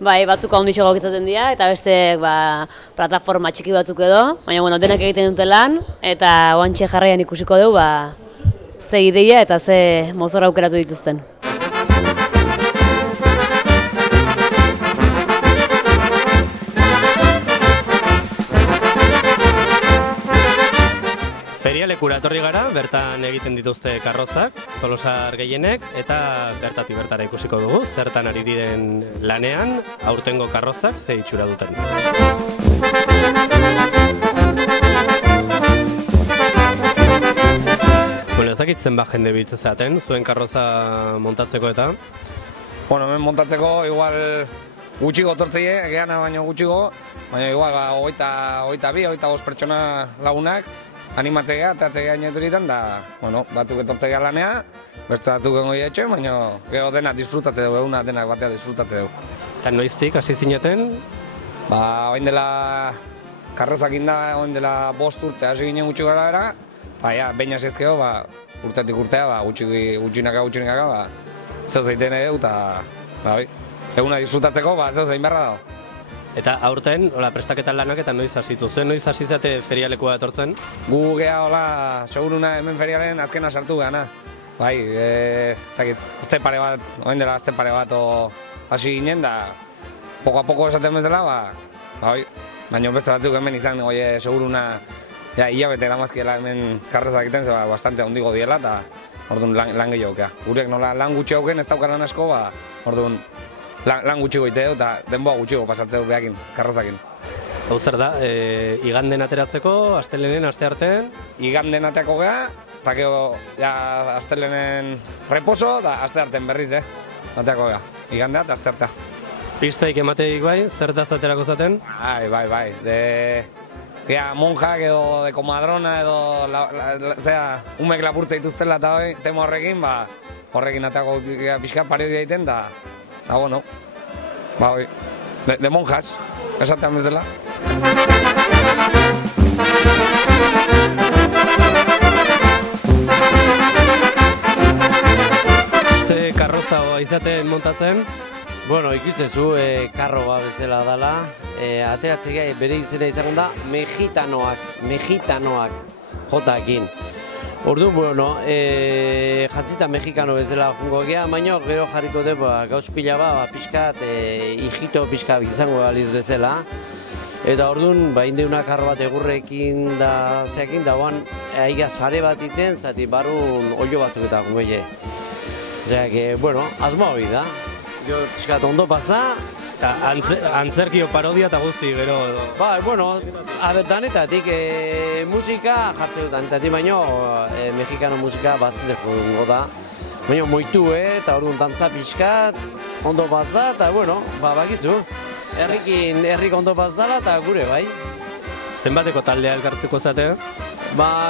Bai, batzuk handitxo gokizaten dira, eta beste plataforma txiki batzuk edo, baina denak egiten dute lan, eta oantxe jarraian ikusiko dugu, ze ideia eta ze mozora aukeratu dituzten. Ferialekura etorri gara, bertan egiten dituzte karrozak, tolosar gehienek, eta bertatik bertara ikusiko dugu, zertan ari diren lanean, aurtengo karrozak ze itxura duten. Ezakit zenbat jende bitzezaten, zuen karroza montatzeko eta? Hemen montatzeko igual gutxiko tortzeie, geana baino gutxiko, baina igual 22-25 pertsona lagunak animatzea eta atzea inetoritan, da batzuk etortzea lanea, beste batzuk gengo etxe, baina gero dena disfrutatze dugu, eguna denak batea disfrutatze dugu. Eta noiztik hasi zineten? Oin dela karrozak inda, oin dela 5 urte hasi ginen gutxi gara era, behin hasiezkeo, urtetik urtea, gutxinaka, zeu zeiten edo, eta eguna disfrutatzeko, zeu zein beharra dago. Eta aurten, prestaketan lanak eta noiz hasitu zuen, noiz hasizate ferialekua etortzen? Gu gea, seguruna hemen ferialen azkena sartu gana. Azte pare bat, oin dela azte pare bat hasi ginen, da poko a poko esaten bezala, baina beste batzuk hemen izan, seguruna, hilabete eramazkiela hemen karrozak egiten, zeba bastante handigo diela, eta orduan lan gehiago okea. Gurek nola lan gutxi hauken ez daukaran asko, orduan lan gutxi goiteo eta denboa gutxi pasatzeu behakin, karrozakin. Hau zer da, iganden ateratzeko, astelenen, aste artean? Iganden ateako geha, eta gero astelenen reposo, eta aste artean berriz, ateako geha. Igandea eta aste artea. Pistaik emateik bai, zer da zaterako zaten? Bai. Monjak edo de komadrona edo umek lapurtza dituztela eta tema horrekin, horrekin ateako pixka parodia egiten, da, bueno, de monjas, esatean bezala. Ze karroza izaten montatzen? Bueno, ikustezu, karro bat bezala dela, ateratzea bere izena izango da mexitanoak jotakin. Orduan, bueno, jantzita mexikano bezala jungo gea, baina gero jarriko dugu gauz pila pixkat, hijito pixka izango aliz bezala. Eta orduan, indeunak karro bat egurrekin da zeakin, da guan, aiga sare bat iten, zati barun olio batzuk eta jungo ege. Osea, que, bueno, asmoa hori da. Jo, pixkat ondo pasa. Eta antzerkio parodia eta guzti, gero edo? Bueno, danetatik musika jartzen dut, danetatik baino mexikano musika bazte jongo da. Baina moitu, eta orduan dantza pixkat, ondo pasa, eta bueno, bakizu. Herrik ondo pasala eta gure, bai. Zenbateko taldea elkartuko zate?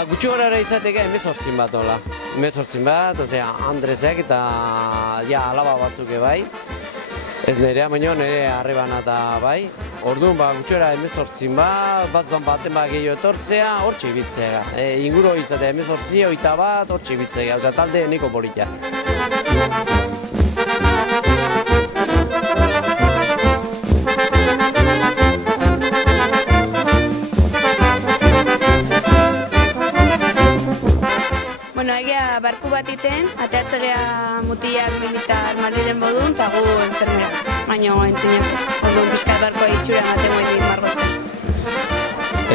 Gutxi gara ere izateka 18 bat, hola. 18 bat, osea, Andresek eta alaba batzuk bai. Ez nerea, baina nire harrebana da bai. Orduan, gutxora 18 batzuen baten gehiago etortzea, hortxe ibitzea. Inguru izatea 18, 21, hortxe ibitzea. Osa, talde niko politia. Bueno, egia barku bat iten, ateatzegea mutiak militar mariren bodun, eta gu enfermera, baina entzinak. Orduan pixkat barkoa itxura ematen guenik margotzen.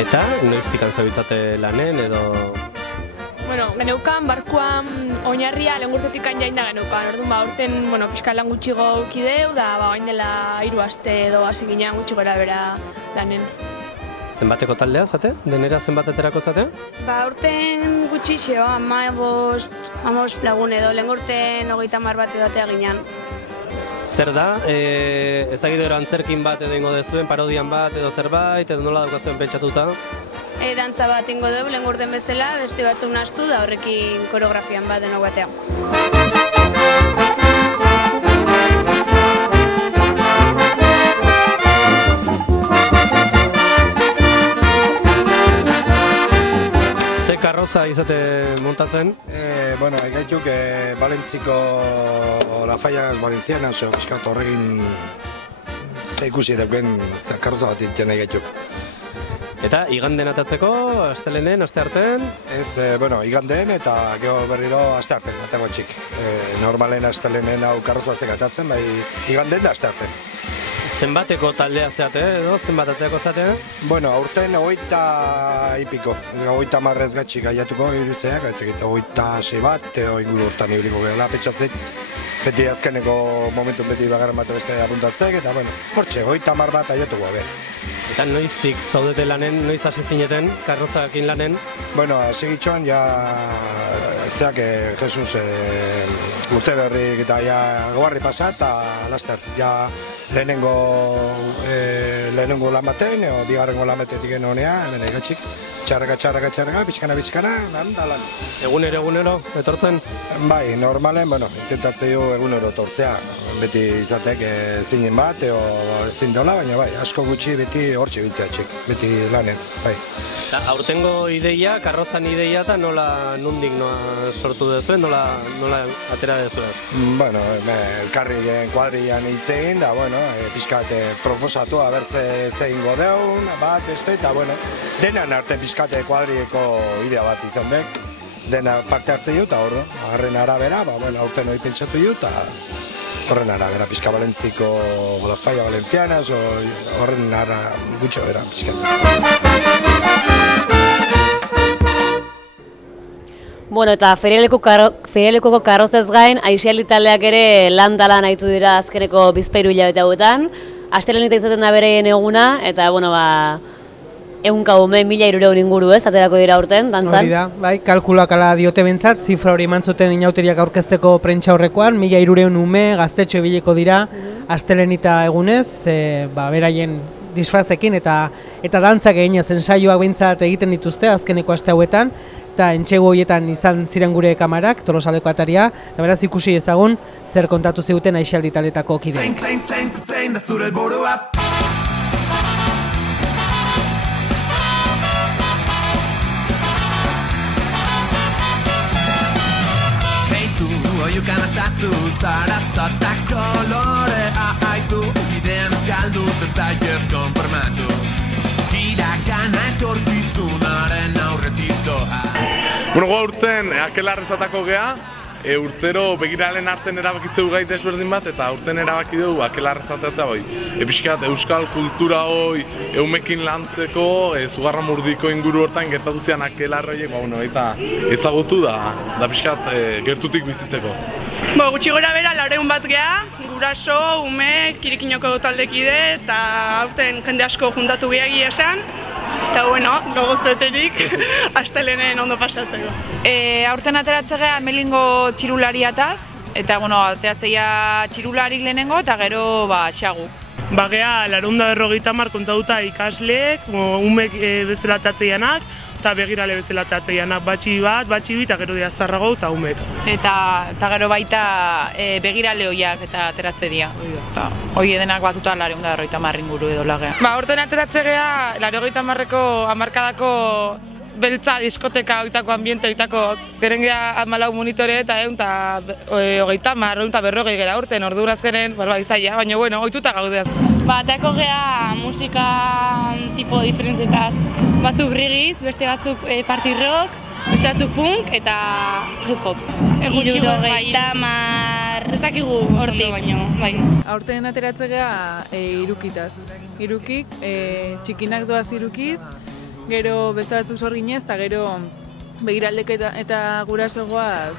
Eta, noiztik antzabitzate lanen edo... Bueno, geneukan, barkuan oinarria lehengurtetik jain da geneukan. Orduan, urten, pixkat lan gutxigo ukideu, da bain dela 3 aste edo hasi ginean gutxi gora bera lanen. Zenbateko taldea, zate? Denera zenbateterako zate? Urten gutxixo, 15 lagun edo, lehengurten 30 bat edotea ginean. Zer da, ezagidero antzerkin bat edo ingo dezuen, parodian bat edo zerbait, edo nola daukazuen pentsatuta? Dantza bat ingo dugu, lehengurten bezala, beste batzuk nahastu da horrekin koreografian bat denok batean. Ze karroza izate montatzen? Bueno, egaituk Valentziko Lafayas Valencianas, piskat horrekin ze ikusi edauken karroza bat iten egaituk. Eta iganden atatzeko, astelenen, aste artean? Ez, bueno, iganden eta geho berriro aste artean, atengo txik. Normalen astelenen hau karroza aztek atatzen, bai iganden da aste artean. Zenbateko taldea zeate edo, zenbat ateako zeate? Bueno, aurten 20 ipiko, 30 marrez gatxik gaiatuko iruzeak, gaitzekit 26 bat, inguru hortan ibiliko gehala petxatzeit. Beti azkeneko momentu beti bagarren bat beste apuntatzek, eta bueno, hortxe, 30 bat aiatuko gabe. Eta noiztik zaudete lanen, noiz hasi zineten, karrozakin lanen? Bueno, segitxoan, ja, zeak, Jesus, urte berrik eta ja gobarri pasat, eta laster, ja lehenengo lan batein, bigarrengo lan batetik honea, hemen egatxik, txarraka, pixkana, lan. Egunero, etortzen? Bai, normalen, bueno, intentatzeo egunero etortzea, beti izatek zinen bat, ezin dola, baina bai, asko gutxi beti hortxe biltzea txik, beti lanen, bai. Eta aurtengo ideia, karrozan ideia eta nola nundik sortu dezuen, nola atera dezuen? Bueno, elkarri kuadrian hitzein, da, bueno, pixkat proposatu, haber ze ingo deun, bat, beste, eta, bueno, denan arte pixkat kuadrieko idea bat izan dek, dena parte hartze ju, eta horro, harren arabera, bueno, aurten hori pentsatu ju, eta horren arabera, pixka Valentziko Lafaya Valencianas, horren ara gutxo era, pixkat. Bueno, eta ferialekoko karrozez gain, Aixiali taldeak ere lan-dalan haitu dira azkeneko bizpairu hilabete hauetan. Astelenetan izaten da bereien eguna, eta, bueno, 100.000 inguru ez, aterako dira urten, dantzan. Hori da, bai, kalkulak ala diote bentzat, zifra hori eman zuten inauteriak aurkezteko prentsa horrekoan, 1.300 ume gaztetxo ebileko dira, astelenita egunez, beraien disfrazekin eta dantzak egin ensaioak bentzat egiten dituzte azkeneko aste hauetan, eta entxegu horietan izan ziren gure kamarak, Tolosaleko ataria, eta beraz ikusi ezagun zer kontatu ziguten Aixialdi taldeetako kideak. Oiukana zatu, zaraztota kolorea haitu, bidean galdu zaiez konformatu. Girakana etorkizunaren aurretik doa. Bueno, urten akelarrezatako geha, urtero begiralen arten erabakitzeu gai desberdin bat, eta urten erabaki dugu akelarrezatatza hoi. Piskat euskal kultura hoi eumekin lantzeko, Zugarra Murdiko inguru hortan gertatu zian akelarroiek, eta ezagutu da piskat gertutik bizitzeko. Gutxi gora bera, 200 bat geha, guraso, ume, kirikinoko taldekide, eta aurten jende asko juntatu gehiagi esan. Eta, bueno, gogozueterik, astelenen ondo pasatzeko. Aurten ateratzea Melingo txirulariataz, eta, bueno, ateratzea txirularik lehenengo, eta gero, xagu. Bagea, 450 kontatuta ikasleek, umek bezala tatzeianak, eta begirale bezala tatzeianak, batxi bat, batxi bi, eta gero diazarrago eta umek. Eta gero baita begirale hoiak eta ateratze dira. Hoi edenak batuta 450 inguru edo lagea. Horten ateratze geha, 450ko hamarkadako beltza diskoteka oitako ambiente oitako geren geha 14 monitore eta 130, 140 gera urten, ordu azkenen, izaila, baina bueno, ohituta gaude. Atako geha musika tipo diferentetaz, batzuk rigiz, beste batzuk party rock, beste batzuk punk eta hip hop. 70, ez dakigu hortik baino. Aurten ateratze geha irukitaz. Irukik, txikinak doaz irukiz, gero beste batzuk sorginez, eta gero begiraldek eta gurasogoaz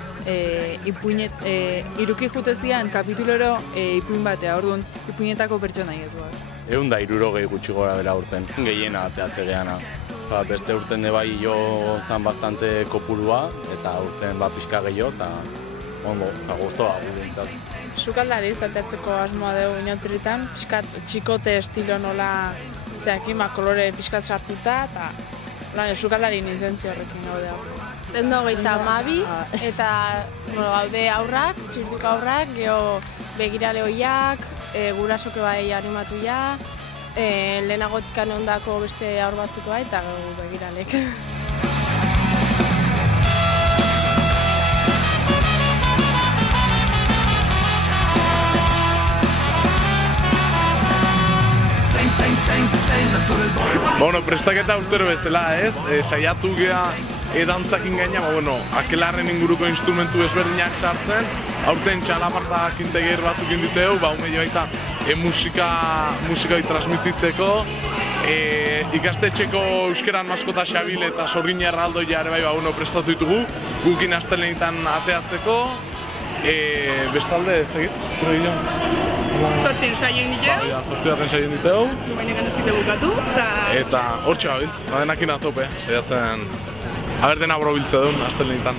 iruki jutezian kapitulero ipuin batea, orduan ipuinetako pertsona egoaz. 160 gutxi gora bera urten, gehiena ateatze geana. Beste urten bai jo zan bastante kopurua, eta urten pixka gehiago, eta ondo, eta guztua gure. Sukaldari izateatzeko asmoa dugu inauteritan, pixkat txikote estilo nola kolore pixkat sartuta, eta sukaldari nintzentzi horrekin gaude hau. 132 eta gaude aurrak, txirtuk aurrak, geho begirale hoiak, gurasoke bai animatu ja, lehenagotikan ondako beste aur batzuko bai, eta begiralek. Bueno, prestaketa urtero bezala, ez? Saiatu geha dantzakin gaina, akelarren inguruko instrumentu ezberdinak sartzen, aurten txalapartak integer batzuk inditeu, ume baita musikoi transmititzeko, ikastetxeko euskeran maskota xabil eta sorgin erraldoia ere bai prestatu ditugu, gukin astelenetan ateatzeko, bestalde ez tegit, zure gila? Zortzien saien diteu. Zortzigarren saien diteu. Baina ganezkite bukatu. Eta hortxe gabiltz, badenakin atope, saiatzen aberdena borobiltze duen, astelenetan.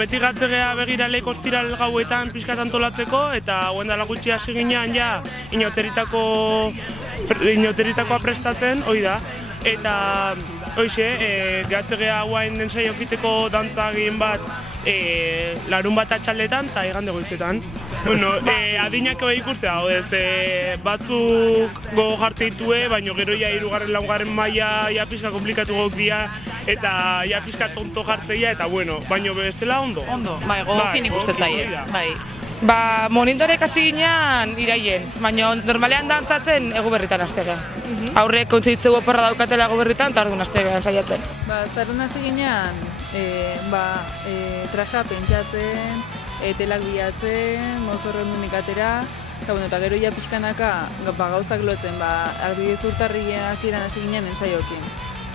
Beti gatze geha begiralek ostiral gauetan pixkat antolatzeko, eta guen dala gutxi hasi ginean ja inauteritakoa prestatzen, hoi da. Eta hoize, gatze geha guain den saiokiteko dantzagin bat larun bat atxaldetan eta igande goizetan. Adinak eba ikuste hau, batzuk gogo jarte ditue, baina gero ja 3. 4. maila ja pixka komplikatu gok dira eta ja pixka tonto jartzeia eta baina bestela ondo. Ondo, gogokin ikuste zaie. Monitorek hasi ginean iraien, baina normalean dantzatzen egu berritan aztega. Aurrek kontzeitzeu oporra daukatela egu berritan eta orduan aztega saiatzen. Zarun hasi ginean, traja pentsatzen, telak bilatzen, mozorren dunik atera, eta gero ja pixkanaka gauzak lotzen, ardidez urtarrien hasieran hasi ginen ensaiokin.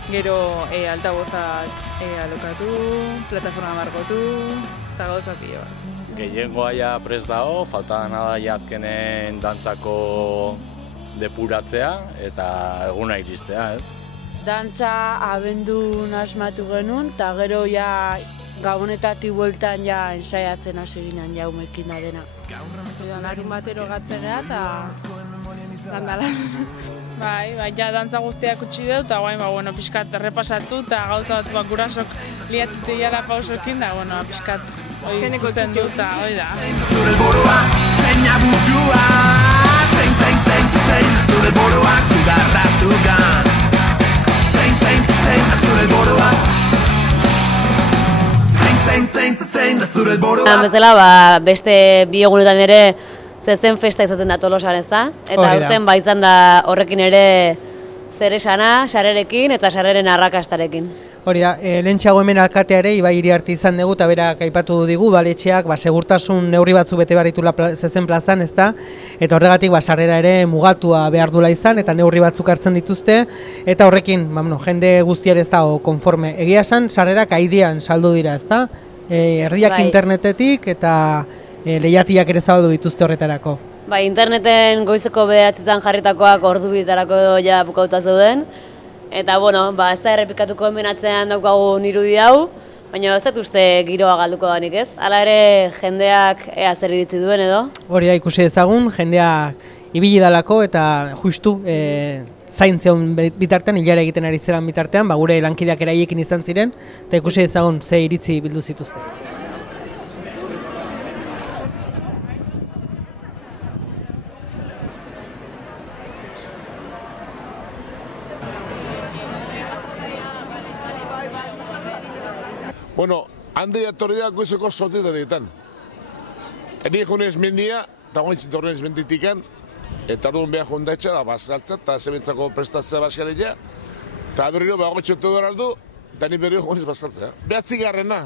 Gero altabozak alokatu, plataforma margotu, eta gauzak pilo bat. Gehiengoa ja prest dago, falta nada ja azkenen dantzako depuratzea eta eguna iristea, ez? Dantza abendun asmatu genuen, eta gero ja gabonetatik bueltan ja ensaiatzen hasi ginen ja umekin da dena. Larun batero gatzegea eta gandala. Ja dantza guztiak utzi dut, eta guain pixkat errepasatu eta gauza bat gurasok liatute jala pausokin, da pixkat hoi zuten dut, eta hoi da. Zure burua, zeina burua, zein zure burua, sugarratu gan. Zein zure burua, zein zure burua. Bezala, beste bi egunetan ere zezen festa izaten da Tolosaren, ezta? Eta urten izan da horrekin ere zer esana, sarerekin eta sareren arrakastarekin. Hori da, lehentxeago hemen alkatea ere, Ibai Iriarte izan dugu, eta berak aipatu digu, baletxeak, segurtasun neurri batzu bete baritula zezen plazan, ezta? Eta horregatik, sarrera ere mugatua behar dula izan, eta neurri batzuk hartzen dituzte, eta horrekin, jende guztiare ez da, konforme. Egia esan, sarrerak aidian saldu dira, ezta? Erdiak internetetik, eta lehiatiak ere zabaldu dituzte horretarako. Interneten goizeko 9 jarritakoak ordu bizarako ja bukauta zeuden. Eta, ez da errepikatuko hemenatzean daukagun irudi hau, baina ez dut uste giroa galduko danik ez? Hala ere jendeak zer iritzi duen edo? Hori da ikusi ezagun, jendeak ibili dalako eta justu zaintzeon bitartean, hilara egiten ari zeran bitartean, gure lankideak eraiekin izan ziren, eta ikusi ezagun ze iritzi bildu zituzten. Bueno, handi etorri da goizeko sortitateetan. Eni junez mendia, eta gointz torrenez menditikan, eta orduan behar jondatxa da bazaltza, eta zebentzako prestatzea baskareia, eta berriro behar txote dut ardu, eta ni berriro jonez bazaltzea. Behatzi garrena,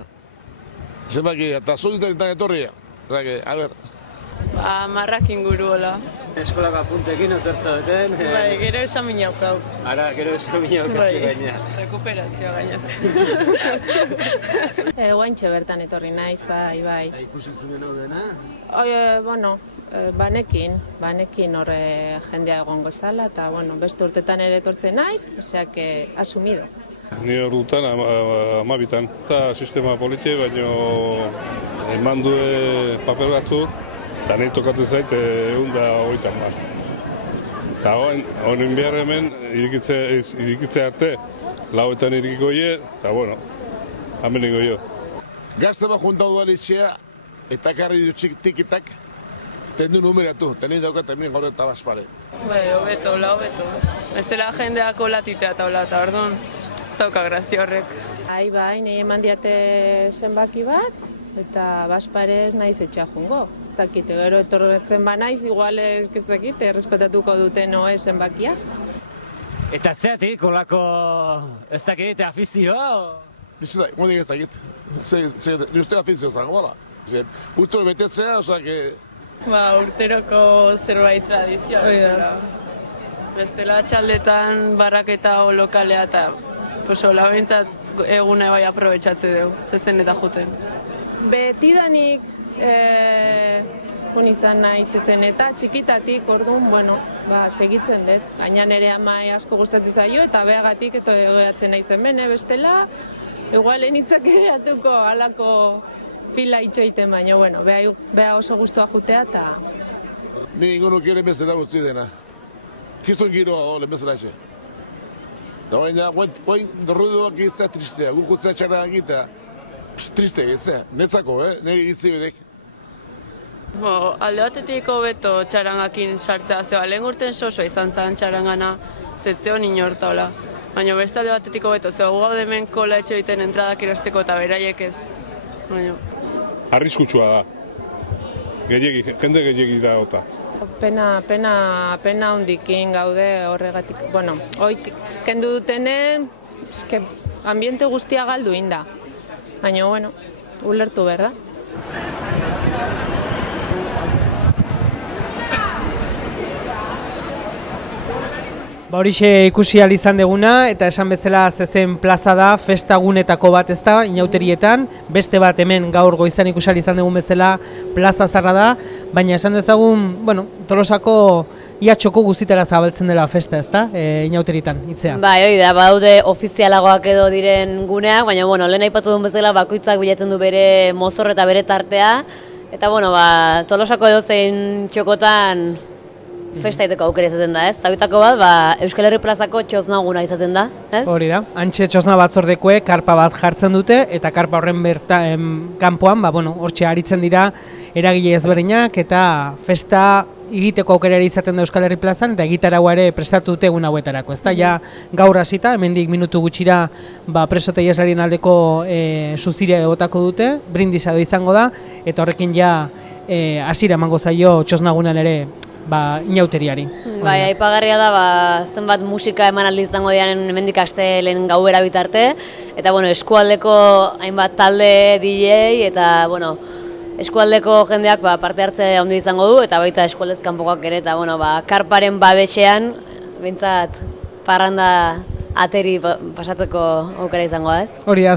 zenbaki, eta sortitateetan etorria. A ber. Marrak inguru hola. Eskolak apuntekin ozertza beten. Bai, gero esan minaukau. Ara, gero esan minaukau gaina. Rekuperazioa gainaz. Guaintxe bertan etorri naiz, bai. Eta ikusi zunen hau dena? Bueno, banekin horre jendea egongo zala, eta beste urtetan ere etortzen naiz, oseak asumido. Ni ordutan, amabitan. Eta sistema politie, baino eman due paper batzu, eta nahi tokatzen zait 130 mar. Eta honen behar hemen irikitze arte, lauetan irikiko ie, eta hemen ingo jo. Gazte bat junta duan itxea, eta karri du tikitak, tendu numeratu, teni daukat hemen gaur eta baspare. Bai, hobeto, hobeto. Estela jendeako latitea eta orduan, ez dauka grazia horrek. Bai, nahi eman diate zenbaki bat, eta basparez naiz etxea jungo. Ez dakit, gero etorretzen naiz, igual ez dakit, errespetatuko duten oe zenbakia. Eta zeatik, olako ez dakit, afizioa? Bizita, modik ez dakit. Ni uste afizioa zango, bala. Urtero betetzea, osak... Urteroko zerbait tradizioa. Bestela txaldetan barraketa o lokalea eta hola behintzat egune bai aprobetxatze dugu, zezen eta juten. Betidanik izan nahi zezen eta txikitatik orduan, segitzen dut. Baina nire amai asko gustatzen zaio eta behagatik eta egoatzen nahi zen bene bestela. Igual enitzak egeatuko alako fila itxoiten, baina beha oso guztua jutea eta... Ni ingo nuke lemezela guzti dena. Kizton giroa lemezela xe. Da baina, guain dorruduak egitzea tristea, gukutzea txarra egitea. Triste egitzea, netzako, nire egitzi bedek. Alde batetik hobeto txarangakin sartzea, zeba lehen urten soso izan zen txarangana, zetzeo ninorta hola. Baina beste alde batetik hobeto, zeba gau demen kola etxo egiten entradak irasteko eta beraiek ez. Arriskutsua da, jende gehiagi da ota. Pena hundikin gaude horregatik, hoi kendu dutenen, ambiente guztia galdu inda. Baina, ulertu behar da. Horixe ikusi ahal izan deguna, eta esan bezala zezen plaza da, festagunetako bat ez da, inauterietan, beste bat hemen gaur goizan ikusi ahal izan degun bezala plaza zarra da, baina esan dezagun, Tolosako ia txoko guztitara zabaltzen dela festa ez da, inauterietan, itzea. Bai, hori da, baude ofizialagoak edo diren guneak, baina lehen aipatu duen bezala bakoitzak bilatzen du bere mozor eta bere tartea, eta Tolosako edozein txokotan festaiteko aukera izaten da, ez? Tabitako bat, Euskal Herri plazako txosnaguna izaten da, ez? Hori da, antxe txosna batzordekue karpa bat jartzen dute, eta karpa horren kanpoan, hortxe aritzen dira eragile ezberdinak, eta festa egiteko aukera izaten da Euskal Herri plazan, eta egitaragua ere prestatu dute egun hauetarako, ez da? Ja gaur hasita, hemendik minutu gutxira preso teieslarien aldeko suzire egotako dute, brindisa edo izango da, eta horrekin ja hasiera emango zaio txosnagunan ere inauteriari. Bai, aipagarria da, zenbat musika emanaldi izango diaren hemendik astelen gauera bitarte, eta eskualdeko hainbat talde DJ, eta eskualdeko jendeak parte hartze handi izango du, eta baita eskualdez kanpokoak ere, eta karparen babetxean, bintzat, parranda ateri pasatzeko aukera izango da, ez? Hori da,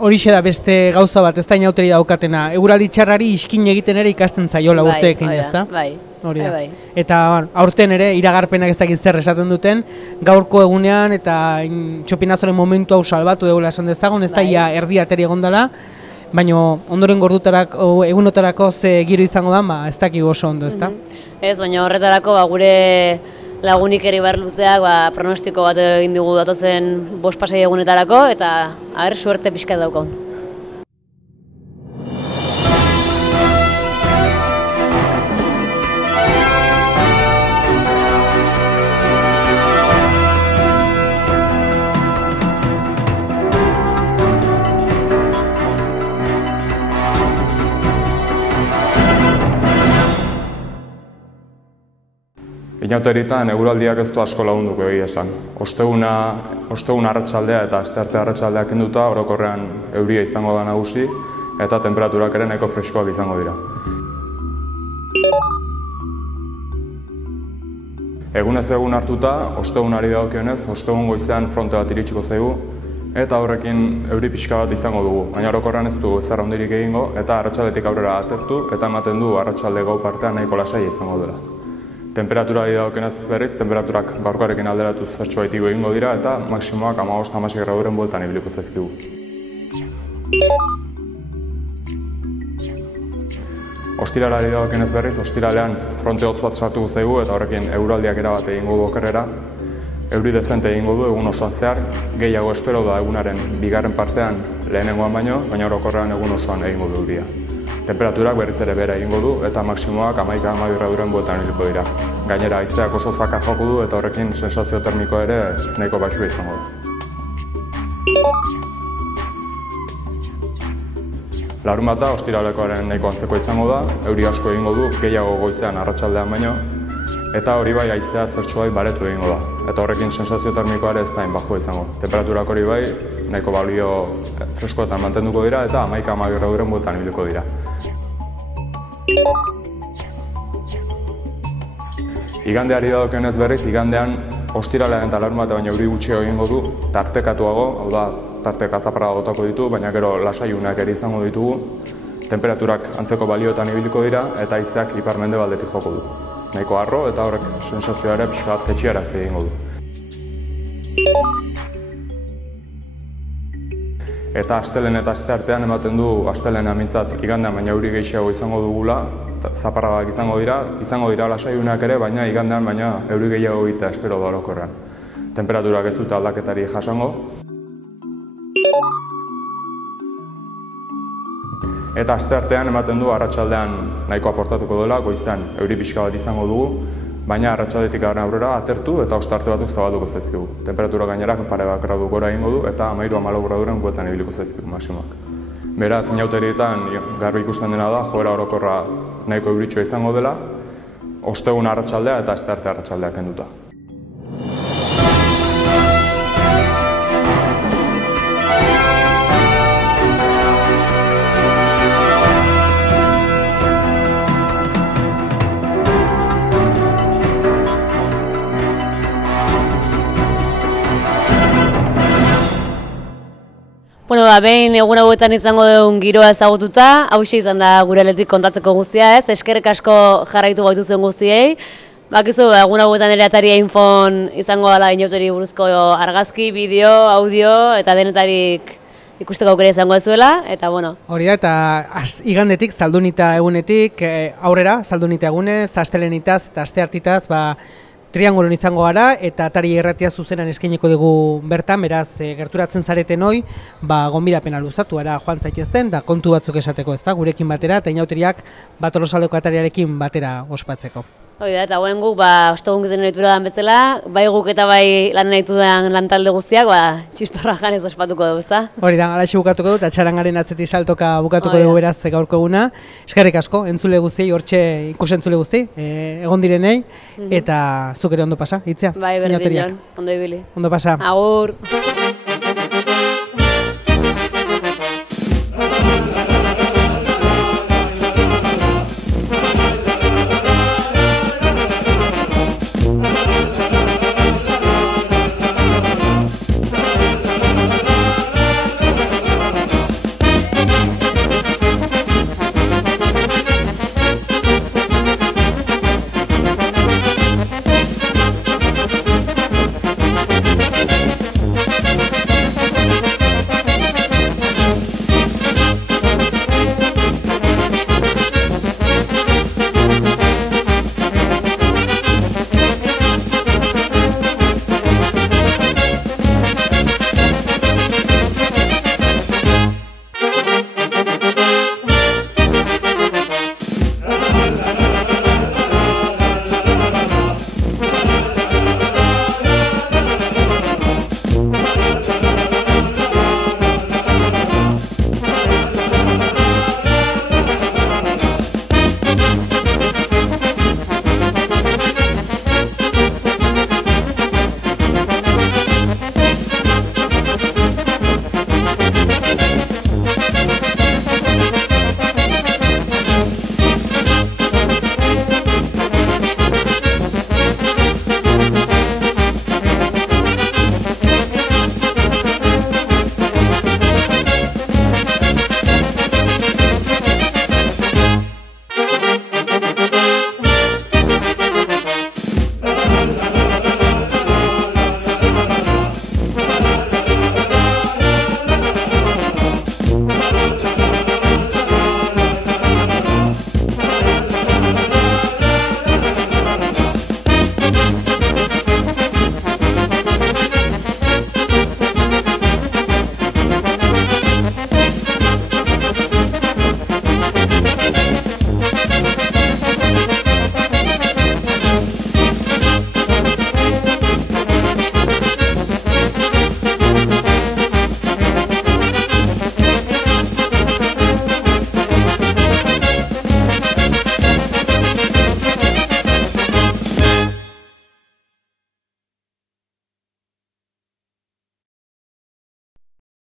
horixe da beste gauza bat, ez da inauteri daukatena. Eguraldi txarrari iskin egiten ere ikasten zaiola urteekin, ez da? Bai, bai. Eta aurten ere iragarpenak ez dakit zer esaten duten, gaurko egunean eta txopinazoren momentu hau salbatu egula esan dezagun, ez da ia erdi ateri egondala, baina ondoren egunotarako ze giro izango da, ez dakigu oso ondo, ezta? Ez, baina horretarako gure lagunik ere Ibarluzeak pronostiko bat egin dugu datozen 5-6 egunetarako, eta suerte pixka daukagun. Inauteritan eguraldiak ez du asko lagunduko egia esan. Ostegun arratsaldea eta astearte arratsaldea kenduta orokorrean euria izango da nagusi eta temperaturak ere nahiko freskoak izango dira. Egunez egun hartuta, ostegunari dagokionez, ostegun goizean fronte bat iritsiko zaigu eta horrekin euri pixka bat izango dugu, baina orokorrean ez du ezer handirik egingo eta arratsaldetik aurrera atertu eta ematen du arratsalde gau partean nahiko lasai izango dela. Temperaturari dagokionez berriz, temperaturak gaurkoarekin alderatuz zertxo baitiko egingo dira eta maksimoak 15-16 graduren bueltan ibiliko zaizkigu. Ostiralari dagokionez berriz, ostiralean fronte hotz bat sartuko zaigu eta horrekin eguraldiak erabat egingo du okerrera. Euri dezente egingo du egun osoan zehar, gehiago espero da egunaren bigarren partean lehenengoan baina orokorrean egun osoan egingo du euria. Temperaturak berriz ere bera egingo du eta maksimoak 11-12 graduren bueltan ibiliko dira. Gainera, haizeak oso zakar joko du eta horrekin sensazio termiko ere nahiko baxua izango da. Larunbata ostiralekoaren nahiko antzeko izango da, euri asko egingo du, gehiago goizean arratsaldean baino, eta hori bai haizea zertxoai baretu egingo da. Eta horrekin sensazio termikoa ere ez da baxua izango. Temperaturak hori bai, nahiko balio freskoetan mantenduko dira eta 11-12 graduren bueltan ibiliko dira. Igandeari dagokionez berriz, igandean ostiralean eta larunbata baina euri gutxi egingo du, tartekatuago, hau da, tarteka zaparra botako ditu, baina gero lasaiunak ere izango ditugu. Temperaturak antzeko balioetan ibiliko dira eta haizeak ipar-mendebaldetik joko du. Nahiko harro eta horrek sensazioa ere pixka bat jetxiarazi egingo du. Eta astelehen eta asteartean ematen du astelehen amintzat igandean baina euri gehiago izango dugula, zaparradak izango dira lasaiunak ere, baina igandean baina euri gehiago egitea espero da orokorrean. Temperaturak ez dute aldaketari jasango. Eta asteartean ematen du arratsaldean nahiko aportatuko dela, goizean euri pixka bat izango dugu, baina arratsaldetik aurrera atertu eta ostarte batzuk zabalduko zaizkigu. Temperatura gainerak pare bat gradu gora egingo du eta 13-14 graduren bueltan ibiliko zaizkigu maksimoak. Beraz, inauterietan garbi ikusten dena da, joera orokorra nahiko euritxoa izango dela, ostegun arratsaldea eta astearte arratsaldea kenduta. Bueno, behin egun hauetan izango dugun giroa ezagututa, hauxe izan da gure aldetik kontatzeko guztia, ez? Eskerrik asko jarraitu gaituzuen guztiei. Bakizu, egun hauetan ere Ataria Infon izango dela inauteri buruzko argazki, bideo, audio eta denetarik ikusteko aukera izango zuela, eta bueno. Hori da, eta igandetik, zaldunita egunetik, aurrera, zaldunita egunez, astelenitaz eta asteartitaz, triangulon izango gara eta Atari Irratia zuzenan eskainiko dugu bertan, beraz gerturatzen zareten hoi, gonbidapena luzatu era joan zaitezten da kontu batzuk esateko, ezta, gurekin batera eta inauteriak Tolosaldeko Atariarekin batera ospatzeko. Hoi da, eta guen guk, ostegun gizten nahitura dan bezala, bai guk eta bai lan nahitu den lantalde guztiak, txistorra janez ospatuko dugu, ezta? Hori da, alaxi bukatuko du, eta txarangaren atzetik saltoka bukatuko dugu beraz gaurko eguna. Eskerrik asko, entzule guztiei, hortxe ikusentzule guzti, egon direnei, eta zuk ere ondo pasa, hitzea? Bai, berdin joan, ondo ibili. Ondo pasa. Agur!